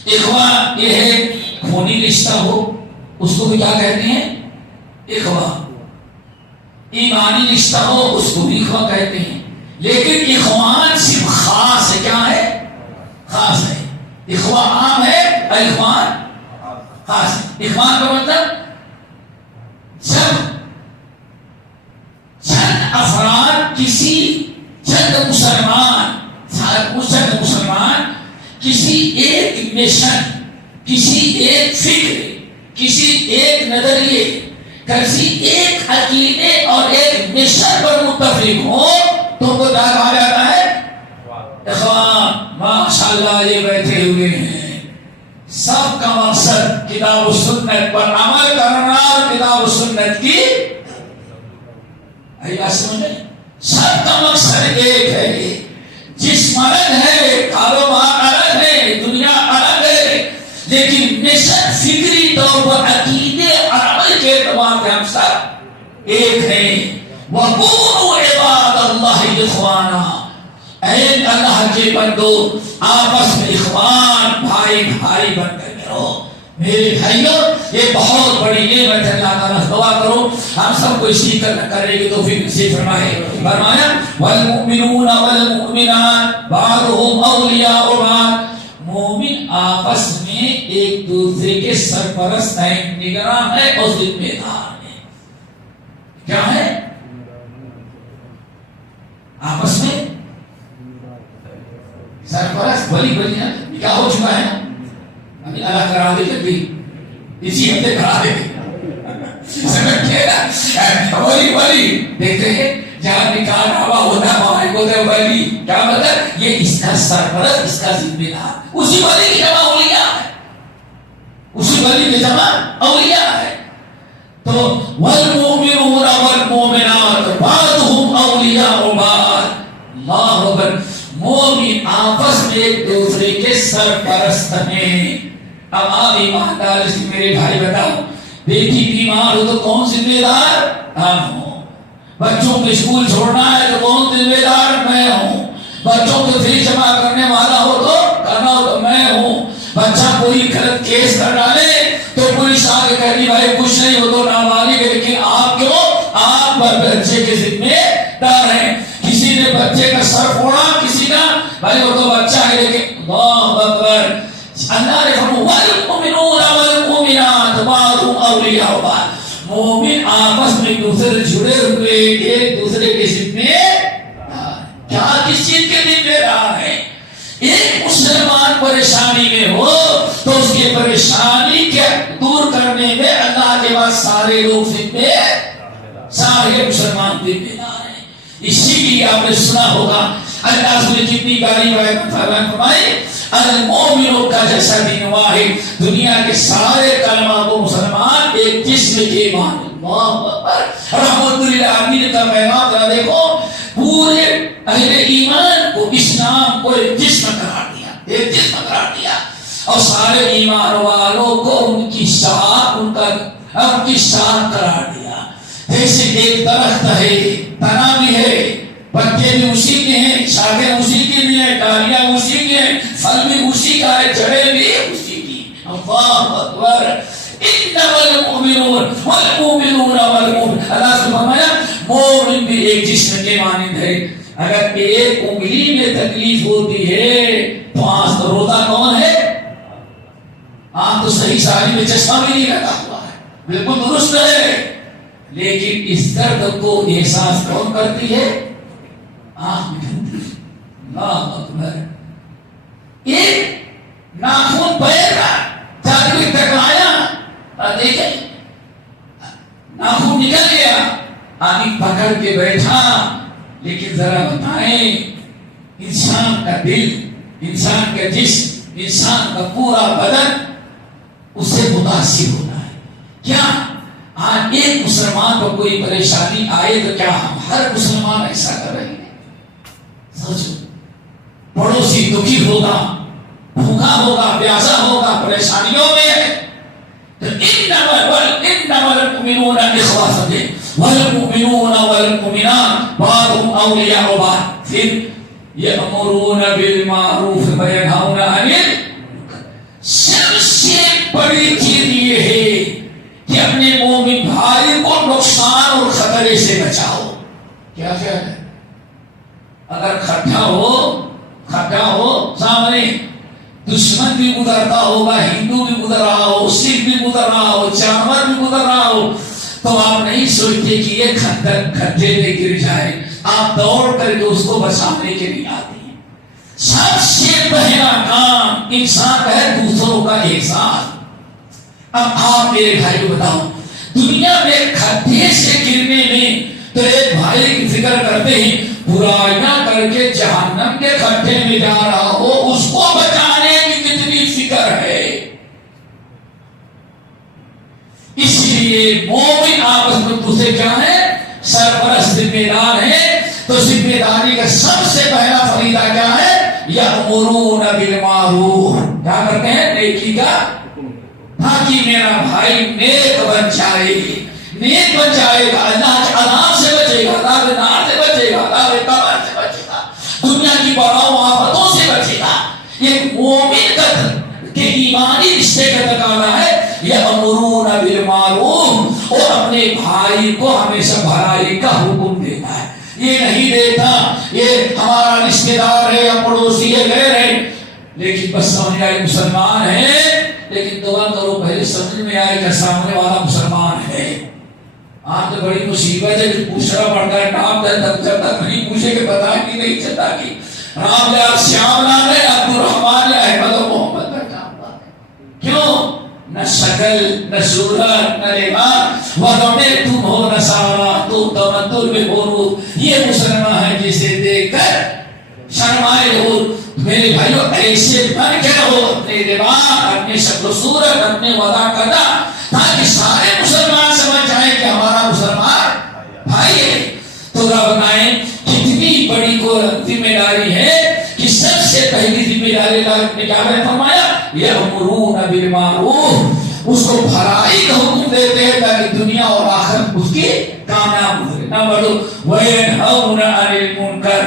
اخوا یہ ہے خونی رشتہ ہو اس کو بھی کیا کہتے ہیں؟ اخوا. ایمانی رشتہ ہو اس کو بھی اخوا کہتے ہیں. لیکن اخوان صرف خاص ہے، کیا ہے؟ خاص ہے. اخوا عام ہے، اخوان خاص ہے. اخوان کا مطلب جب چند افراد کسی چند مسلمان کسی ایک مشن، کسی ایک فکر، کسی ایک نظریے، کسی ایک عقیدے اور ایک مشن پر متفق ہو تو ان کو کیا کہا جاتا ہے؟ اخوان. ماشاءاللہ یہ بیٹھے ہوئے ہیں، سب کا مقصد کتاب و سنت پر عمل کرنا اور کتاب و سنت کی سب کا مقصد ایک ہے. جسم الگ ہے، کاروبار الگ ہے، دنیا الگ ہے، لیکن مشن فکری طور پر عقیدے اور عمل کے اعتبار سے ہم سب ایک ہیں. وَقُولُوا عِبَادَ اللَّهِ إِخْوَانًا، اے اللہ کے بندو آپس میں اخوان، بھائی بھائی بن کر رہو. میرے بھائیوں یہ بہت بڑی نعمت ہے. اللہ تعالیٰ دعا کرو ہم سب کو اسی کرنے کی توفیق نصیب فرمائے. فرمایا والمؤمنون والمؤمنات بعضهم اولیاء بعض، مومن آپس میں ایک دوسرے کے سرپرست ہیں، نگراں ہے اور ذمہ دار ہیں. کیا ہے؟ آپس میں سرپرست. ولی نکاح ہو چکا ہے، ابھی اللہ کرا دے بھی اسی ہفتے کرا دے. ولی دیکھتے ہیں جہاں نکاح روا ہوتا ہے وہاں کو دے ولی. کیا مطلب؟ یہ اس کا سرپرست، اس کا ذمہ دار. اسی ولی کی جمع اولیاء ہے، اسی ولی کی جمع اولیاء ہے. تو والمؤمنون والمؤمنات بعضهم اولیاء بعض. اللہ اکبر. مومن آپس میں ایک دوسرے کے سرپرست ہیں. اب آپ ایماندار میرے بھائی بتاؤ، بیٹی بیمار ہو تو کون ذمہ دار؟ ہم ہوں. بچوں کو اسکول چھوڑنا ہے تو کون ذمہ دار؟ میں ہوں. بچوں کو فیس جمع کرنے والا ہو تو کرنا ہو تو میں ہوں. بچہ کوئی غلط کیس کر ڈالے تو پولیس آ کے کہتی بھائی کچھ نہیں ہو تو نابالغ ہے، لیکن آپ کیوں؟ آپ بچے کے ذمہ دار ہیں. کسی نے بچے کا سر پھوڑا، کسی کا بھائی وہ تو بچہ ہے، لیکن اللہ اکبر. اللہ نے فرمایا والمؤمنون والمؤمنات بعضهم اولیاء بعض. مومن آپس میں دوسرے جڑے ہوئے ایک دوسرے کے ذمہ دار. کیا کس چیز کے ذمہ دار ہیں؟ ایک مسلمان پریشانی میں ہو تو اس کی پریشانی کے دور کرنے میں اللہ کے بعد سارے لوگ ذمہ، سارے مسلمان ذمہ دار ہیں. اسی لیے آپ نے سنا ہوگا اللہ سے کتنی باری فرمائے المؤمن کا جیسا دین واحد. دنیا کے سارے کلمہ کو مسلمان ایک جسم کے ایمان. اللہ اکبر. رحمتللہ امین کا پیغام ذرا دیکھو، پورے اہل ایمان کو اسلام کو ایک جسم قرار دیا، ایک جسم قرار دیا، اور سارے ایمان والوں کو ان کی شاخ، ان کی شاخ قرار دیا. جیسے ایک درخت ہے، تنا بھی ہے، پتے بھی اسی کے ہیں، شاخیں اسی کی بھی ہیں، ڈالیاں اسی کی ہیں، پھل بھی اسی کا ہے، جڑیں بھی اسی کی. اللہ اکبر. انما المؤمنون والمؤمنون والمؤمنات. اللہ سے فرمایا مومن بھی ایک جسم کے مانند ہے. اگر ایک انگلی میں تکلیف ہوتی ہے تو آنکھ روتا کون ہے؟ آنکھ تو صحیح ساری میں چشمہ بھی نہیں لگا ہوا ہے، بالکل درست ہے. لیکن اس درد کو احساس کون کرتی ہے؟ آنکھ مٹھتی ہے. اللہ اکبر. ایک ناخن پیر کا چادر ٹکرایا، دیکھیں ناخن نکل گیا، آدمی پکڑ کے بیٹھا. لیکن ذرا بتائیں، انسان کا دل، انسان کا جسم، انسان کا پورا بدن اس سے متاثر ہوتا ہے. کیا آج ایک مسلمان کو کوئی پریشانی آئے تو کیا ہم ہر مسلمان ایسا کر رہے ہیں؟ سوچو، پڑوسی دکھی ہوگا، بھوکا ہوگا، پیاسا ہوگا، پریشانیوں میں ہے، تو انما المؤمنون اخوہ سمجھے، والمؤمنون والمؤمنات بعضهم اولیاء بعض. پھر یأمرون بالمعروف وینہون عن المنکر. سب سے بڑی چیز یہ ہے کہ اپنے مومن بھائی کو نقصان اور خطرے سے بچاؤ. کیا ہے؟ اگر کھٹا ہو سامنے دشمن بھی گزرتا ہوگا، ہندو بھی گزر رہا ہو، سکھ بھی گزر رہا ہو، جانور بھی گزر رہا ہو، تو آپ نہیں سوچتے کہ یہ کھڈے میں گر جائے، آپ دوڑ کر کے اس کو بچانے کے لیے آتے ہیں. سب سے پہلا کام انسان کا ہے دوسروں کا احساس. اب آپ میرے بھائی کو بتاؤ، دنیا میں کھڈے سے گرنے میں تو ایک بھائی کی فکر کرتے ہیں، برائیاں کر کے جہنم کے کھڈے میں جا رہا ہو اس کو بچانے کی کتنی فکر ہے. اس لیے مومن آپس میں دوسرے کیا ہے؟ سرپرست ذمہ دار ہے. تو ذمہ داری کا سب سے پہلا فریضہ کیا ہے؟ یأمرون بالمعروف. کیا کرتے ہیں؟ نیکی کا، تاکہ میرا بھائی نیک بن جائے گا، اللہ کے عذاب سے بچے گا، عذاب نار سے بچے گا، عذاب قبر سے بچے گا، دنیا کی بلاؤں آفتوں سے بچے گا. یہ مومن کے ایمانی رشتے کا تقاضا ہے. یأمرون بالمعروف، اور اپنے بھائی کو ہمیشہ بھلائی کا حکم دیتا ہے. یہ نہیں دیتا یہ ہمارا رشتے دار ہے یا پڑوسی ہے، غیر ہے، لیکن بس سمجھ آئے مسلمان ہے. لیکن دعا کرو پہلے سمجھ میں آئے کہ سامنے والا مسلمان ہے. آج تو بڑی مصیبت ہے، پوچھنا پڑتا ہے، نام تب تک نہیں پوچھے کہ پتا ہی نہیں چلتا کہ رام لال، شیام لال ہے، عبد الرحمان ہے، احمد و محمد کا نام ہے. کیوں؟ نہ شکل، نہ صورت، نہ لباس، وہاں تم ہو نصارا، تم تمدن میں ہو. یہ مسلمان ہے جسے دیکھ کر شرمائے ہو. میرے بھائیو ایسے بن کے رہو، اپنے لباس، اپنے شکل و صورت، اپنے وضع کرنا، تاکہ سارے مسلمان سمجھ جائیں کہ ہمارا مسلمان بھائی ہے. تو رب نے کتنی بڑی کو ذمہ داری ہے کہ سب سے پہلی ذمہ داری اللہ نے کیا فرمایا؟ یأمرون بالمعروف. اس کو بھلائی کا حکم دیتے ہیں تاکہ دنیا اور آخرت اس کی کامیاب گزرے. نمبر 2 وینہون عن المنکر.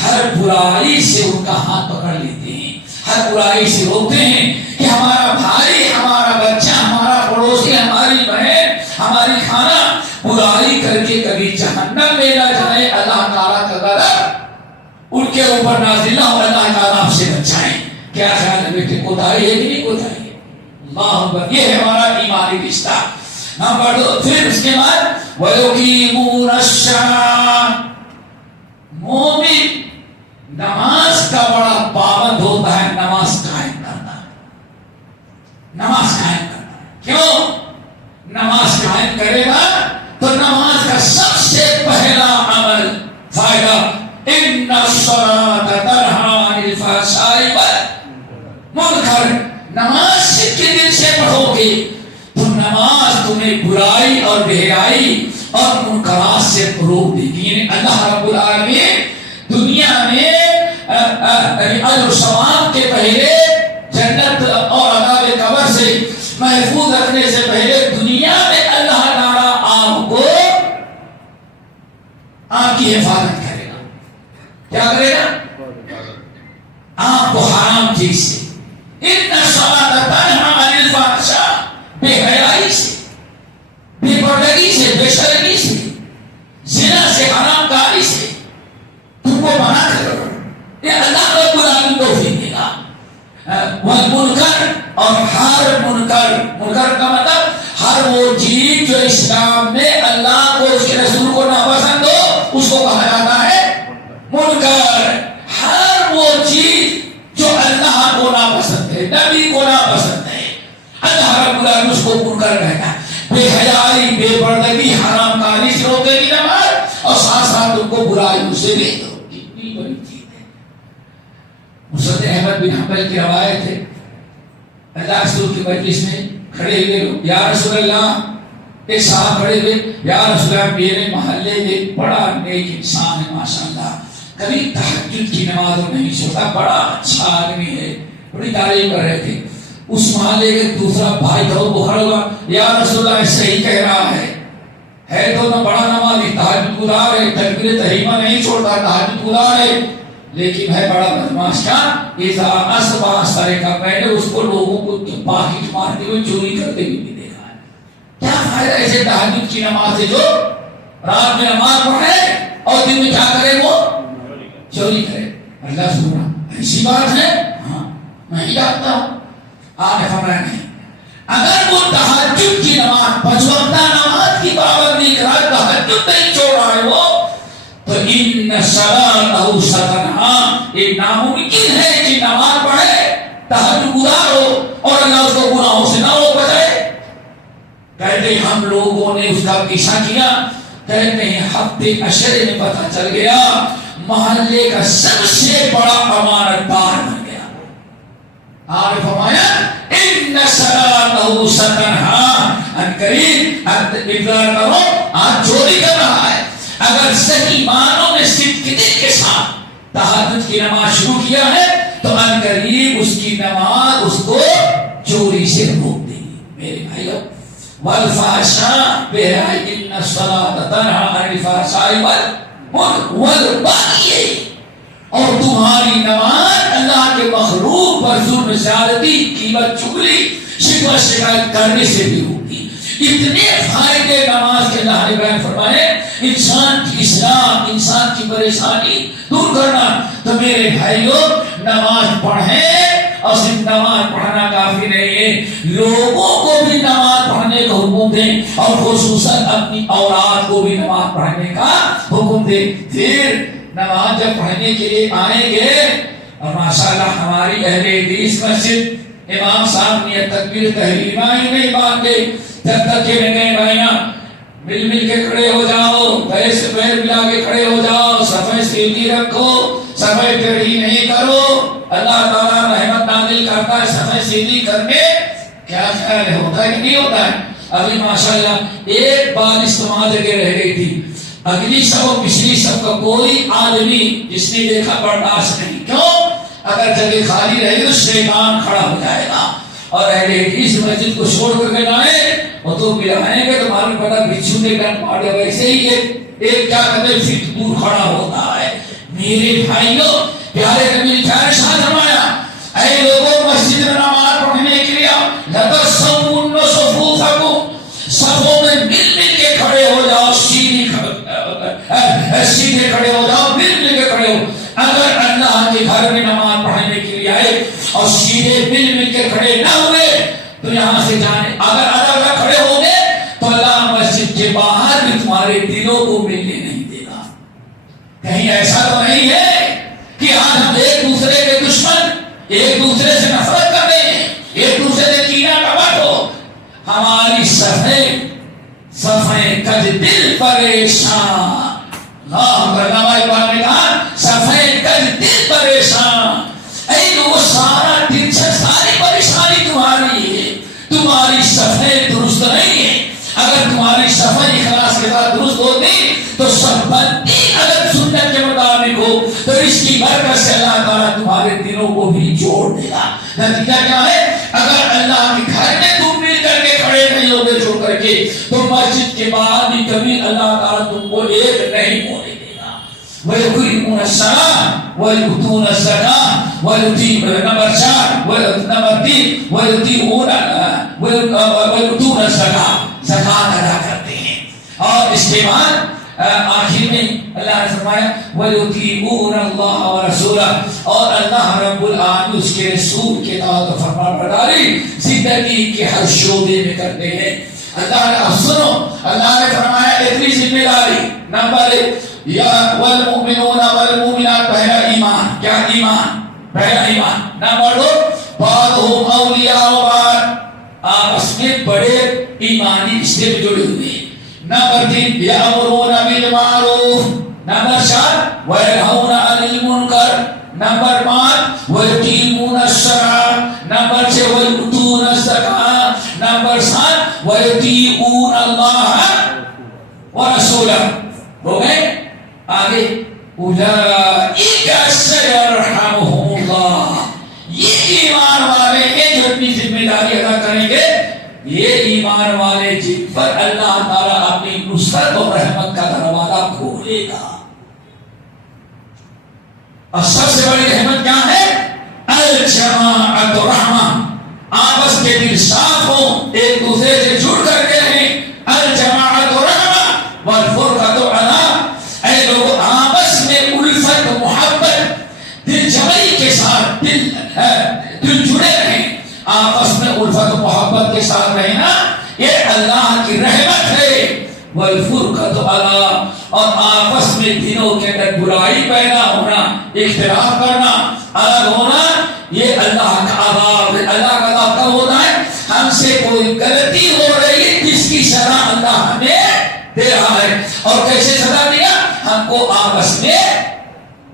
ہر برائی سے ان کا ہاتھ پکڑ لیتے ہیں، ہر برائی سے روکتے ہیں کہ ہمارا بھائی، ہمارا بچہ، ہمارا پڑوسی، ہماری بہن، ہماری کھانا برائی کر کے کبھی جہنم میں نہ جائے. اللہ تعالیٰ کا غضب ان کے اوپر نازل نہ ہو، اللہ تعالیٰ سے بچائیں. کیا خیال ہے بیٹے، کوتاہی ہے کہ نہیں کوتاہی ہے؟ اللہ اکبر. یہ ہے ہمارا ایمانی رشتہ. نمبر 2 پھر اس کے بعد وَيُقِيمُونَ الصَّلَاةَ. مومن نماز کا بڑا پابند ہوتا ہے، نماز قائم کرنا. نماز قائم کرنا کیوں؟ نماز قائم کرے گا تو نماز کا سب سے پہلا عمل فائدہ، ان الصلاۃ تنہی عن الفحشاء والمنکر. نماز سچے دل سے پڑھو گے تو نماز تمہیں برائی اور بہرائی اور منکرات سے روک دے گی. یعنی اللہ رب العالمین دنیا میں اجر و ثواب کے پہلے جنت اور عذاب قبر سے محفوظ رکھنے سے پہلے دنیا میں اللہ تعالیٰ آپ کو، آپ کی حفاظت کرے گا. کیا کرے گا؟ آپ کو حرام چیز سے، ان الصلاۃ تنہی عن الفحشاء، بے حیائی سے، بے پردگی سے، بے شرمی سے، زنا سے، حرام کاری سے تم کو منع کرو. یہ اللہ رب العالمین توفیق دے گا. والمنکر، اور ہر منکر، منکر کا مطلب ہر ہر وہ چیز جو اسلام میں اللہ کو اس کے رسول کو ناپسند ہو اس کو کہا جاتا ہے منکر. ہر وہ چیز جو اللہ کو ناپسند ہے، نبی کو ناپسند ہے، اللہ رب العالمین اس کو منکر کہتا ہے. بے حیائی، بے پردگی، حرام کاری سے روکے گی نماز اور ساتھ ساتھ ان کو برائیوں سے لے دو. کتنی بڑی چیز ہے. مسند احمد بن حنبل کی روایت ہے، اللہ رسول کی مجلس میں کھڑے ہوئے لوگ، یا رسول اللہ، ایک صاحب کھڑے ہوئے، یا رسول اللہ میرے محلے میں بڑا نیک انسان ہے ماشاءاللہ، کبھی تہجد کی نماز نہیں سوتا، بڑا اچھا آدمی ہے، بڑی تعریف کر رہے تھے. اس محلے کے دوسرا بھائی تھا وہ کھڑا ہوا، یا رسول اللہ صحیح کہہ رہا ہے تو نہ بڑا نمازی، تہجد گزار ہے، تکبیر تحریمہ نہیں چھوڑتا، تہجد گزار ہے، لیکن ہے بڑا بدماش. کیا اذا اصبح سرقہ، میں نے اس کو لوگوں کو باہر مارتے ہوئے چوری کرتے ہوئے بھی دیکھا ہے. کیا فائدہ ایسے تہجد کی نماز سے جو رات میں نماز پڑھے اور دن میں کیا کرے، وہ چوری کرے. اللہ سنا ایسی بات ہے؟ ہاں میں جانتا ہوں. آپ نے فرمایا نہیں، اگر وہ تہجد کی نماز، پانچ وقتہ نماز کی پابندی کرا، تہجد نہیں چھوڑ رہا ہے وہ، تو ان صلاتہ ستنہا، یہ ناممکن ہے کہ نماز پڑھے، تہجد گزار ہو اور اللہ اس کو گناہوں سے نہ ہو بچائے. کہتے ہیں ہم لوگوں نے اس کا پیچھا کیا، کہتے ہیں ہفتے عشرے میں پتہ چل گیا محلے کا سب سے بڑا امانت دار بن گیا. آپ نے فرمایا ان صلاتہ ستنہا، ان قریب اقرار کرو آپ چوری کر رہا ہے. اگر صحیح معنوں میں صدق کے ساتھ تہجد کی نماز شروع کیا ہے تو ان قریب اس کی نماز اس کو چوری سے روک دے گی. میرے بھائیو، والفحشاء، بے حیائی، ان الصلاۃ تنہی عن الفحشاء والبغی، اور تمہاری نماز اللہ کے مخلوق پر ظلم، زیادتی، قیمت، چغلی، شکوہ شکایت کرنے سے بھی روکتی. اتنے فائدے نماز کے اللہ نے بیان فرمائے، انسان کی اصلاح، انسان کی پریشانی دور کرنا. تو میرے بھائیوں، نماز پڑھیں، اور صرف نماز پڑھنا کافی نہیں ہے، لوگوں کو بھی نماز پڑھنے کا حکم دیں اور خصوصاً اپنی اولاد کو بھی نماز پڑھنے کا حکم دیں. پھر نماز جب پڑھنے کے لیے آئیں گے، اور ماشاءاللہ ہماری اہل حدیث مسجد امام صاحب نے تکبیر تحریمہ ہی نہیں باندھے، جب تک کہ میں نے بھائیاں مل کے کھڑے ہو جاؤ، پیر سے پیر ملا کے کھڑے ہو جاؤ، صفیں سیدھی رکھو، صفیں ٹیڑھی نہیں کرو. اللہ تعالیٰ رحمت نازل کرتا ہے صفیں سیدھی کرنے. کیا خیال ہے، ہوتا ہے کہ نہیں ہوتا ہے؟ ابھی ماشاءاللہ ایک بار استعمال جگہ رہ گئی تھی، اگلی سب اور پچھلی سب کا کوئی آدمی جس نے دیکھا برداشت نہیں. کیوں؟ اگر جگہ خالی رہے تو شیطان کھڑا ہو جائے گا، اور اہل حدیث مسجد کو چھوڑ کر کے جائیں اور تو ملائیں گے تو معلوم پڑا بچھو نے ڈنڈ مارے. ویسے ہی ایک کیا کہتے ہیں پھر دور کھڑا ہوتا ہے. میرے بھائیوں، پیارے نبی نے کیا ارشاد فرمایا، اے لوگوں مسجد میں نماز پڑھنے کے لیے لتسوون صفوفکم، صفوں میں مل کے کھڑے ہو جاؤ، سیدھے کھڑے ہو جاؤ، مل کے کھڑے ہو. اگر اللہ کے گھر میں نماز پڑھنے کے لیے آئے اور سیدھے مل کے کھڑے نہ ہوئے تو یہاں سے جانے. اگر الگ کھڑے ہو گے تو اللہ مسجد کے باہر بھی تمہارے دلوں کو ملنے نہیں دے گا. کہیں ایسا تو نہیں ہے کہ آج ہم ایک دوسرے کے دشمن، ایک دوسرے سے نفرت کر رہے ہیں، ایک دوسرے سے کینہ کبٹ ہو. ہماری صفیں کج دل پریشان، اللہ نے کہا صفیں کج دل پریشان. اے لوگوں، سارا دن سے ساری پریشانی تمہاری ہے، تمہاری صفیں درست نہیں ہے. اگر تمہاری صفیں اخلاص کے ساتھ درست ہوتی تو سب بندی اگر سنت کے مطابق ہو تو اس کی برکت سے اللہ تعالیٰ تمہارے دلوں کو بھی جوڑ دے گا. نتیجہ کیا ہے؟ اگر اللہ کے گھر میں تم مل کر کے کھڑے نہیں ہوگے چھوڑ کر کے تو مسجد کے باہر بھی کبھی اللہ تعالیٰ تم کو ایک نہیں ہونے دے گا. وَيُقِيمُونَ الصَّلَاةَ وَيُؤْتُونَ الزَّكَاةَ نمبر 4 نمبر 3 وَيُؤْتُونَ الزَّكَاةَ، زکات ادا کرتے ہیں. اور اس کے بعد آخر میں اللہ نے فرمایا وَيُطِيعُونَ اللَّهَ وَرَسُولَهُ، اور اللہ رب العالمین اس کے رسول کے اطاعت و فرمان برداری زندگی کے ہر شعبے میں کرتے ہیں. اللہ نے سنو، اللہ نے فرمایا اتنی ذمہ داری. نمبر 1 یا والمؤمنون والمؤمنات، پہلا ایمان. کیا ایمان؟ پہلا ایمان. نمبر 2 بعضهم اولیاء بعض، آپس میں بڑے ایمانی رشتے میں جڑے ہوئے ہیں. نمبر 3 یامرون بالمعروف. نمبر 4 وینہون عن المنکر. نمبر 5 ویقیمون الصلاۃ. نمبر 6 ویؤتون الزکاۃ. نمبر 7 ویطیعون اللہ ورسولہ. ہو گئے؟ آگے اولئک سیرحمہم اللہ. یہ ایمان والے ہیں جو اپنی ذمہ داری ادا کریں گے، یہ ایمان والے جن پر اللہ تعالیٰ اپنی نصرت اور رحمت کا دروازہ کھولے گا. اور سب سے بڑی رحمت کیا ہے؟ الجماعت رحمہ. آپس کے دل صاف ہوں، ایک دوسرے سے جڑ کر کے رہیں. الجماعت رحمہ والفرقۃ عذاب. اے لوگ آپس میں الفت محبت دل جمعی کے ساتھ دل جڑے رہیں، آپس میں الفت محبت کے ساتھ رہنا، یہ اللہ کی رحمت ہے. والفرقۃ عذاب، اور آپس میں دلوں کے اندر برائی پیدا ہونا، اختلاف کرنا، الگ ہونا، یہ اللہ کا عذاب ہے. اللہ کا عذاب کب ہوتا ہے؟ ہم سے کوئی غلطی ہو رہی ہے جس کی سزا اللہ ہمیں دے رہا ہے. اور کیسے سزا دیا؟ ہم کو آپس میں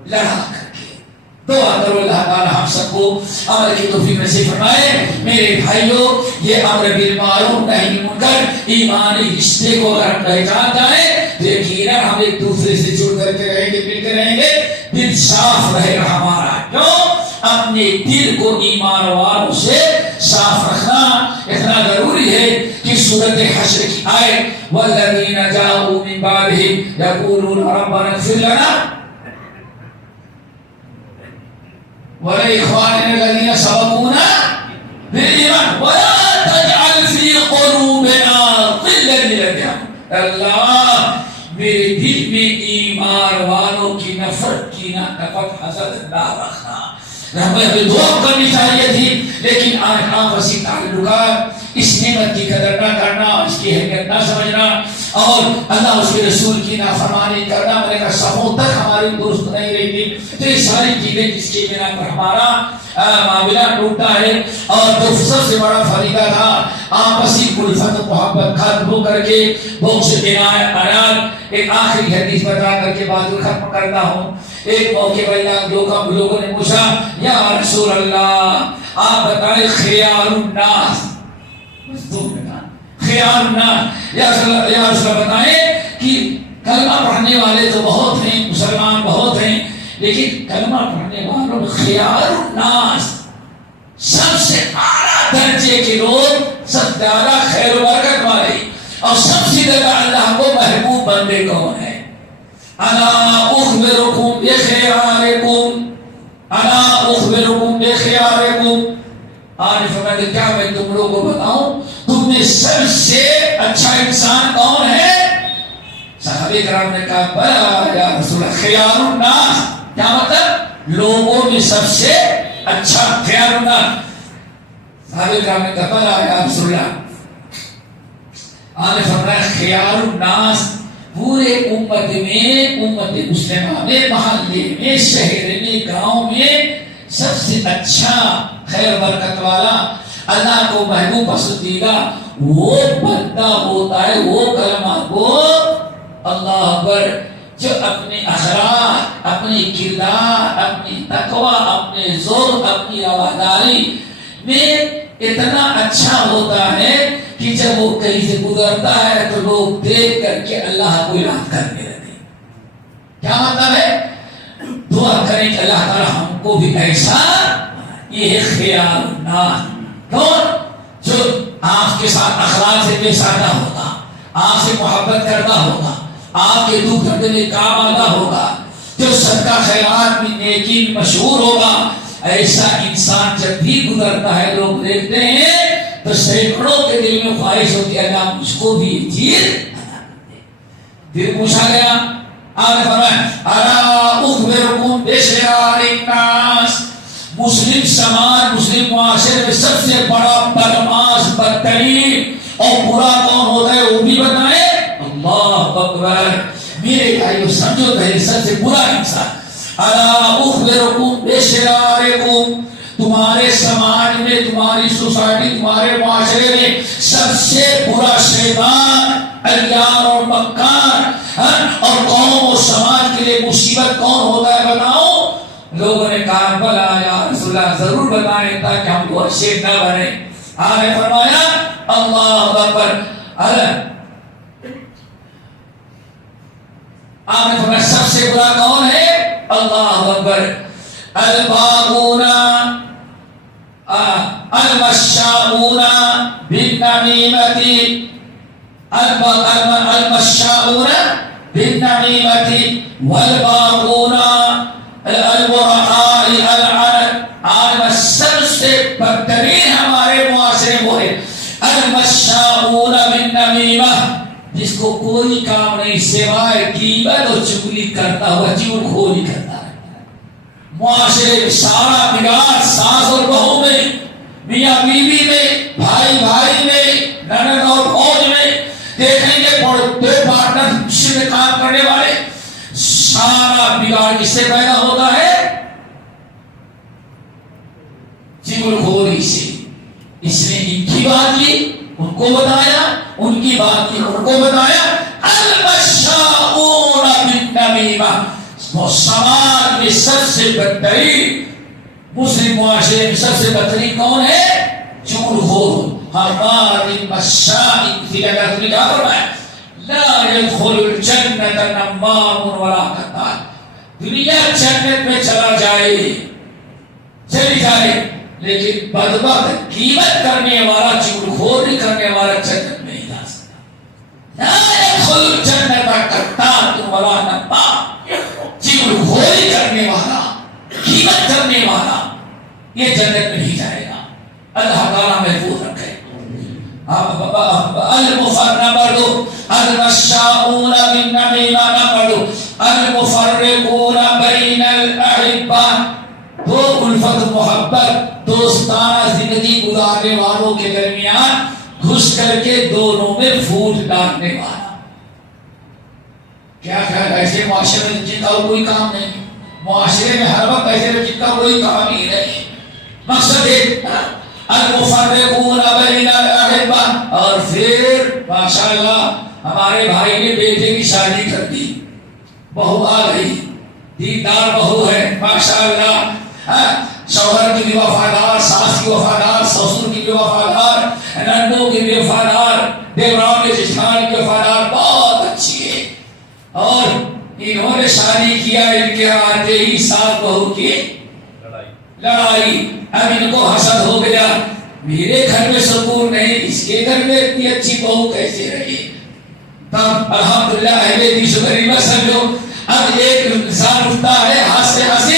لڑا کر کے. دعا کرو اللہ تعالی ہم سب کو عمل کی توفیق نصیب فرمائے. میرے بھائیوں، یہ امر بالمعروف نہی عن المنکر ایمانی رشتے کو اگر ہم پہچان جائیں تو یقیناً ہم ایک دوسرے سے جڑ کر کے رہیں گے، مل کے رہیں گے، دل صاف رہے گا ہمارا. کیوں؟ اپنے دل کو ایمان والوں سے صاف رکھنا اتنا ضروری ہے کہ سورۃ حشر کی آیت والذین جاءوا من بعدهم یقولون ربنا اغفر لنا وَلِإِخْوَانِنَا الَّذِينَ سَبَقُونَا بِالْإِيمَانِ وَلَا تَجْعَلْ فِي قُلُوبِنَا غِلًّا لِّلَّذِينَ آمَنُوا. اللہ میرے دل میں ایمان والوں کی نفرت کی نفرت حسد نہ رکھنا. ہمیں دعا کرنی چاہیے تھی، لیکن آج آپسی تعلقات، اس نعمت کی قدر نہ کرنا، اس کی اہمیت نہ سمجھنا، اور اللہ اس کے رسول کی نافرمانی کرنا، میں نے صحوں تک ہماری دوست نہیں رہتی. تو یہ ساری چیزیں جس کی بنا پر ہمارا معاملہ ٹوٹتا ہے. اور جو سب سے بڑا فریضہ تھا آپسی الفت محبت ختم ہو کر کے بغض عناد. ایک آخری حدیث بتا کر کے بات کو ختم کرتا ہوں. ایک موقع پر لوگوں نے پوچھا یا رسول اللہ آپ بتائیں خیار الناس، خیار الناس، یا رسول اللہ بتائیں کہ کلمہ پڑھنے والے تو بہت ہیں، مسلمان بہت ہیں، لیکن کلمہ پڑھنے والوں میں خیار الناس سب سے اعلیٰ درجے کے لوگ، سب سے زیادہ خیر و برکت والے اور سب سے زیادہ اللہ کو محبوب بندے کون ہیں؟ الا اخبرکم بخیارکم، الا اخبرکم بخیارکم. آج فرماتے کیا میں تم لوگوں کو بتاؤں تم میں سب سے اچھا انسان کون ہے؟ صحابہ کرام نے کہا بلا یا رسول اللہ خیار الناس. کیا مطلب؟ لوگوں میں سب سے اچھا خیار الناس. صحابہ کرام نے کہا بلا یا رسول اللہ. آج فرمایا خیار الناس پورے امت میں، امت مسلمہ میں، محلے میں، شہر میں، گاؤں میں سب سے اچھا خیر برکت والا اللہ کو محبوب پسندیدہ وہ بندہ ہوتا ہے، وہ کلمہ کو اللہ اکبر جو اپنے اخلاق، اپنے کردار، اپنی تقوی، اپنے ذوق، اپنی رواداری میں اتنا اچھا ہوتا ہے کہ جب وہ کہیں سے گزرتا ہے تو لوگ دیکھ کر کے اللہ کو یاد کرنے لگے. کیا مطلب ہے؟ دعا کریں کہ اللہ تعالی ہم کو بھی ایسا، یہ خیال الناس کون جو آپ کے ساتھ اخلاق سے پیش آتا ہوگا، آپ سے محبت کرتا ہوگا، آپ کے دکھ درد میں کام آتا ہوگا، جو صدقہ خیرات میں نیکی مشہور ہوگا. ایسا انسان جب بھی گزرتا ہے لوگ دیکھتے ہیں تو سینکڑوں کے دل میں خواہش ہوتی ہے اللہ مجھ کو بھی یہ چیز عطا کر دے. پھر پوچھا گیا آگے فرمایا الا اخبرکم بشرار الناس، مسلم سماج، مسلم معاشرے میں سب سے بڑا بدماش، بدترین اور برا کون ہوتا سب سے برا انسان. الا اخبرکم بشرارکم، تمہارے سماج میں، تمہاری سوسائٹی، تمہارے معاشرے میں سب سے برا شیطان، عیار اور مکار اور قوم و سماج کے لیے مصیبت کون ہوتا ہے بتاؤ؟ لوگوں نے کہا بلا یا رسول اللہ ضرور بتائیں تاکہ ہم کو اچھے نہ بنے. آپ نے فرمایا اللہ اکبر، آپ نے فرمایا سب سے برا کون ہے؟ اللہ اکبر. الباغون المشاؤون بالنميمة، المشاؤون بالنميمة والباغون البرعاء العنت. آج سب سے بدترین ہمارے معاشرے وہ ہے المشاؤون بالنميمة، جس کو کوئی کام نہیں سوائے غیبت اور چغلی کرتا ہوا چغل خوری کرتا ہے. معاشرے میں سارا بگاڑ ساس اور بہو میں، میاں بیوی میں، بھائی بھائی میں، نند اور فوج میں دیکھیں گے دو پارٹنر میں کام کرنے والے، سارا بگاڑ کس سے پیدا ہوتا ہے؟ چغل خوری سے. اس نے ان کی بات کی ان کو بتایا، ان کی بات کی ان کو بتایا. المشاؤون بالنميمة، سماج میں سب سے بدترین، مسلم معاشرے میں سب سے بدترین کون ہے؟ چغل خور. ہمارے مشاء کی جگہ نے کہا فرمایا لا يدخل الجنة نمام ولا قتال. دنیا جنت میں چلا جائے، چلی جائے، لیکن بدبخت غیبت کرنے والا، چغل خوری کرنے والا جنت میں نہیں جا سکتا. لا يدخل الجنة قتال ولا نمام، چغل خوری کرنے والا، غیبت کرنے والا یہ جنت میں نہیں جائے گا. اللہ تعالیٰ محفوظ رکھے. نمبر 2 المشاؤون بالنميمة. نمبر 2 المفرقون بین الاحباء، دو الفت محبت دوستانہ زندگی گزارنے والوں کے درمیان گھس کر کے دونوں میں پھوٹ ڈالنے والا. کیا خیال ایسے معاشرے میں جن کا کوئی کام نہیں، معاشرے میں ہر وقت ایسے جن کا کوئی کام ہی نہیں. مقصد ایک المفرقون بین الاحباء. اور پھر ماشاءاللہ ہمارے بھائی نے بیٹے کی شادی کر دی، بہو آ گئی، دیندار بہو ہے ماشاءاللہ، شوہر کی بھی وفادار، ساس کی وفادار، سسر کی بھی وفادار، نندوں کی بھی وفادار، دیوران کے جٹھان کی وفادار، بہت اچھی ہے. اور انہوں نے شادی کیا، ان کے آتے ہی ساس بہو کی لڑائی. اب ان کو حسد ہو گیا، میرے گھر میں سکون نہیں، اس کے گھر میں اتنی اچھی بہو کیسے رہی. تب الحمدللہ اہل حدیث و غریبت سمجھو. اب ایک انسان اٹھتا ہے ہاتھ سے ہنسی،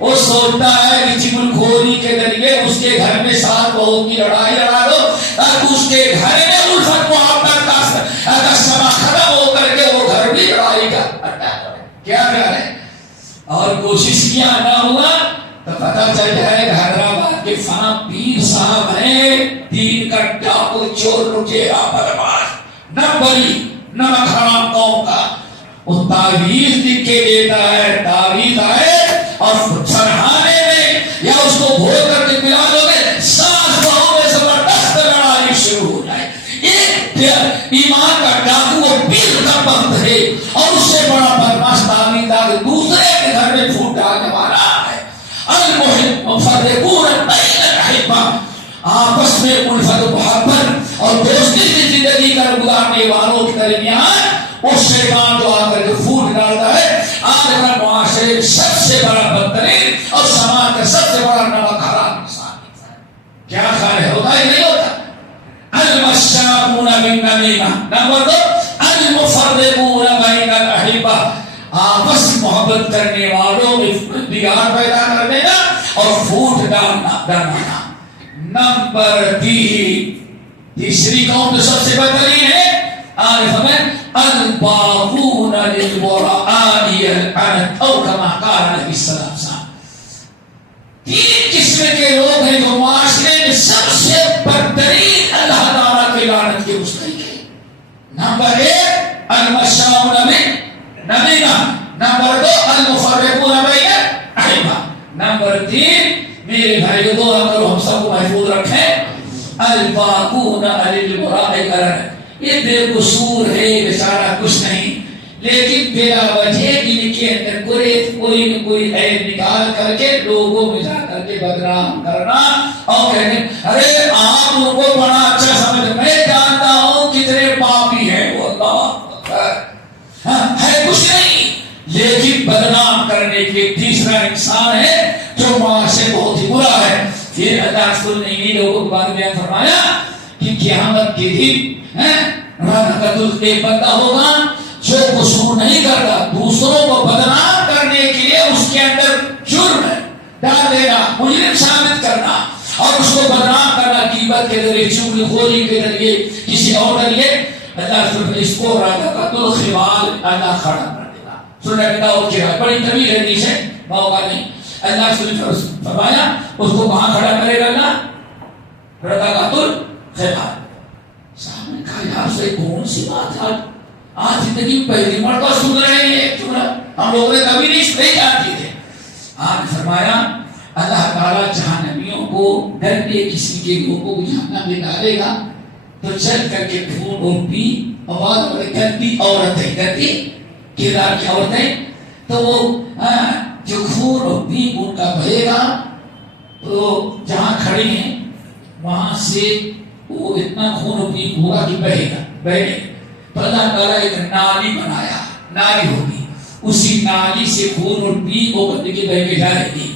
وہ سوچتا ہے کہ چغل خوری کے ذریعے اس کے گھر میں سات بہو کی لڑائی لڑا دو تاکہ اس کے گھر میں الفت محبت کا سما ختم ہو کر کے وہ گھر بھی لڑائی کا اڈا بنے. کیا کرے؟ اور کوشش کیا نہ ہوا تو پتہ چل جائے کہ حیدرآباد کے فنا پیر صاحب ہیں، دین کا ڈاکو چور لٹیرا بدماش، نمبری نمک حرام قوم کا. وہ تعویذ لکھ کے دیتا ہے، تعویذ آئے اور چڑھانے میں یا اس کو بھول کر کے پلا دو گے، ساس بہو میں زبردست لڑائی شروع ہو جائے. ایک ایمان کا ڈاکو وہ پیر کا بند ہے اور اس سے بڑا بدماش تعویذ آ کے دوسرے کے گھر میں پھوٹ ڈالنے والا ہے. المفرقون بین الاحباء، آپس میں الفت و محبت اور دوستی کی زندگی کر گزارنے والوں کے درمیان وہ شیطان جو آ کر کے پھوٹ ڈالتا ہے. آج کا معاشرے سب سے بڑا بدترین اور سماج کا سب سے بڑا نمک حرام انسان. کیا خیال ہے؟ ہوتا ہی نہیں ہوتا. المشاؤون بالنميمة. نمبر 2 المفرقون بین الاحباء، آپس محبت کرنے والوں میں بگاڑ پیدا کر دینا اور پھوٹ ڈالنا. نمبر 3 تیسری قوم جو سب سے بہترین ہے، آج ہمیں الباغون للبراء العنت او کما قال نبی صلی اللہ علیہ وسلم. 3 قسم کے لوگ ہیں جو معاشرے میں سب سے بدترین اللہ تعالیٰ کی لعنت کے مستحق ہیں. نمبر 1 المشاؤون بالنميمة. نمبر 2 الباقون علی البراء کرن، یہ بے قصور ہے بیچارہ کچھ نہیں، لیکن بلا وجہ ان کے اندر کوئی نہ کوئی عیب نکال کر کے لوگوں میں جا کر کے بدنام کرنا اور کہنے ارے آپ ان کو بڑا اچھا سمجھ، میں جانتا ہوں کتنے پاپی ہیں وہ، اللہ ہے کچھ نہیں، لیکن بدنام کرنے کے تیسرا انسان ہے جو وہاں سے بہت ہی برا ہے۔ پھر اللہ رسول نے انہی لوگوں کے بارے میں فرمایا کہ قیامت کے دن ایک بندہ ہوگا جو قصور نہیں کرتا، دوسروں کو بدنام کرنے کے لیے اس کے اندر جرم ڈال دینا، مجرم ثابت کرنا اور اس کو بدنام کرنا، غیبت کے ذریعے، چغلی خوری کے ذریعے، کسی اور ذریعے، اللہ رسول نے اس کو رادقۃ الخوال اللہ کھڑا کر دینا۔ سنن داؤد کی بڑی طویل حدیث ہے، موقع نہیں، اللہ رسول نے فرمایا اس کو کہاں کھڑا کرے گا اللہ؟ رادقۃ الخوال۔ صاحب نے کہا یار سے کون سی بات ہے، آج زندگی میں پہلی مرتبہ سن رہے ہیں، ہم لوگوں نے کبھی نہیں جانتے تھے۔ آپ نے فرمایا اللہ تعالیٰ جہنمیوں کو ڈرنے کسی کے لوگوں کو جہنم میں ڈالے گا تو چل کر کے خون اور پی آواز گندی عورتیں، گندی کردار کی عورتیں، تو وہ جو خون اور پی ان کا بہے گا تو جہاں کھڑے ہیں وہاں سے وہ اتنا خون اور پی ہوگا کہ بہے گا، بہے تو اللہ تعالیٰ ایک نالی بنایا، نالی ہوگی، اسی نالی سے خون اور پی وہ گندگی بہہ کے جائے گی،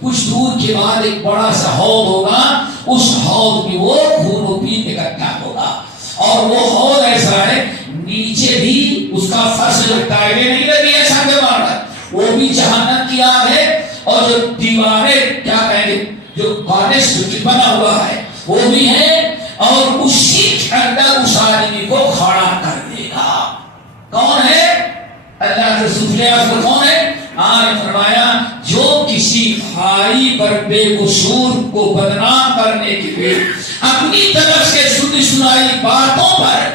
کچھ دور کے بعد ایک بڑا سا حوض ہوگا، اس حوض میں وہ خون و پی اکٹھا ہوگا، اور وہ حوض ایسا ہے نیچے بھی اس کا فرش جو ٹائلیں نہیں لگی ہے سنگ مارا، وہ بھی جہنم کی آگ ہے، اور جو دیواریں کیا کہیں گے جو گارنش بنا ہوا ہے وہ بھی ہے، اور اسی کے اندر اس آدمی کو کھڑا کر دے گا۔ کون ہے؟ اللہ کے سفلے کو کون ہے؟ آج فرمایا جو کسی بھائی پر بے قصور کو بدنام کرنے کے لیے اپنی طرف سے سنی سنائی باتوں پر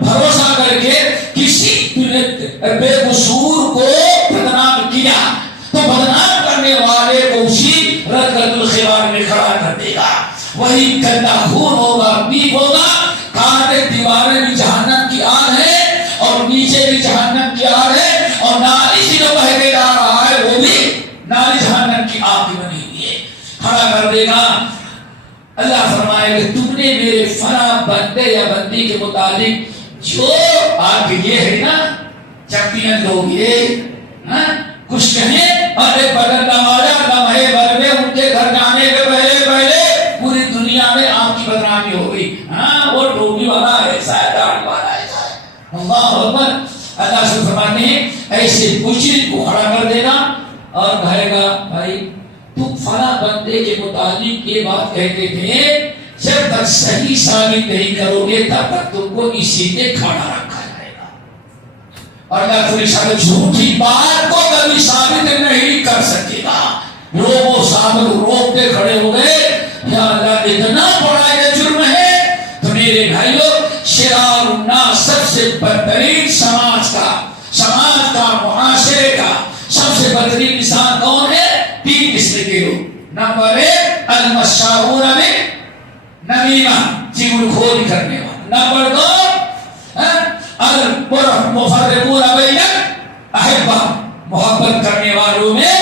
بھروسہ کر کے کسی بے قصور کو بدنام کیا تو بدنام کرنے والے کو اسی رادقۃ الخوال میں کھڑا کر دے گا، وہی گندا خون ہوگا، پیپ ہوگا، کانٹے دیواریں بھی جہنم کی آگ ہے اور نیچے بھی جہنم کی آگ ہے، اور نالی سے جو بہہ کے جا رہا ہے وہ بھی نالی جہنم کی آگ کی بنی ہوئی ہے، کھڑا کر دے گا۔ اللہ فرمائے کہ تم نے میرے فلاں بندے یا بندی کے متعلق جو آگ یہ ہے نا چیمپئن لوگ یہ کچھ کہیں ارے بدل نوازا لمحے بھر میں ان کے گھر جانے کے پہلے پوری دنیا میں آپ کی بدنامی ہو گئی، وہ ٹوپی والا ایسا ہے، داڑھی والا ایسا ہے، اللہ اکبر۔ اللہ سے فرماتے ہیں ایسے مجرم کو کھڑا کر دینا اور کہے گا بھائی تم فلاں بندے کے متعلق یہ بات کہتے تھے، جب تک صحیح ثابت نہیں کرو گے تب تک تم کو اسی میں کھڑا رکھا جائے گا، اور اللہ تعالی جھوٹی بات کو کبھی ثابت نہیں کر سکے گا۔ لوگوں سامنے روکتے کھڑے ہو گئے، یا اللہ اتنا بڑا یہ جرم ہے، تو میرے بھائیوں شرار الناس سب سے بدترین سماج کا معاشرے کا سب سے بدترین انسان کون ہے؟ تین قسم کے لوگ۔ نمبر ایک المشاؤون بالنمیمہ، چغل خوری کرنے والا۔ نمبر دو المفرقون بین الاحبہ، محبت کرنے والوں میں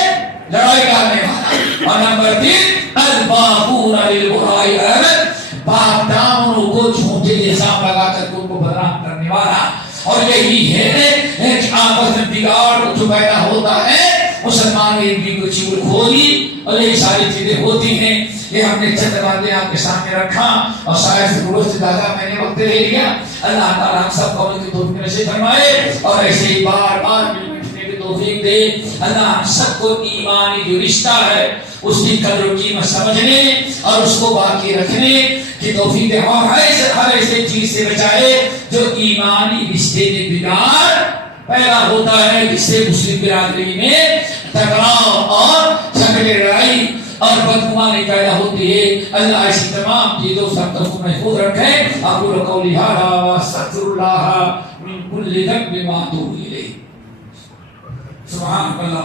لڑائی کرنے والا۔ اور نمبر تین الباقون للبراء کرن، باپ دامنوں کو جھوٹے الزام لگا کر ان کو بدنام کرنے والا۔ اور یہی ہے کہ آپس میں بگاڑ جو پیدا ہوتا ہے، مسلمان میں بھی کوئی چغل خوری اور یہی ساری چیزیں ہوتی ہیں۔ یہ ہم نے چند باتیں آپ کے سامنے رکھا اور شاید سے درست زیادہ میں نے وقت لے لیا۔ اللہ تعالیٰ ہم سب کو ان کی توفیق نصیب فرمائے اور ایسے ہی بار بار مل بیٹھنے کی توفیق دے۔ اللہ ہم سب کو ایمانی جو رشتہ ہے اس کی قدر و قیمت سمجھنے اور اس کو باقی رکھنے کی توفیق دے، اور ہر ایسے چیز سے بچائے جو ایمانی رشتے میں بگاڑ پیدا ہوتا ہے، جس سے مسلم برادری میں ٹکراؤ اور جھگڑے لڑائی اور بدگمانی پیدا ہوتی ہے۔ اللہ ایسی تمام چیزوں سے ہم کو محفوظ رکھے۔ اقول قولی ھذا واستغفر اللہ من کل ذنب واتوب الیہ۔ سبحان اللہ۔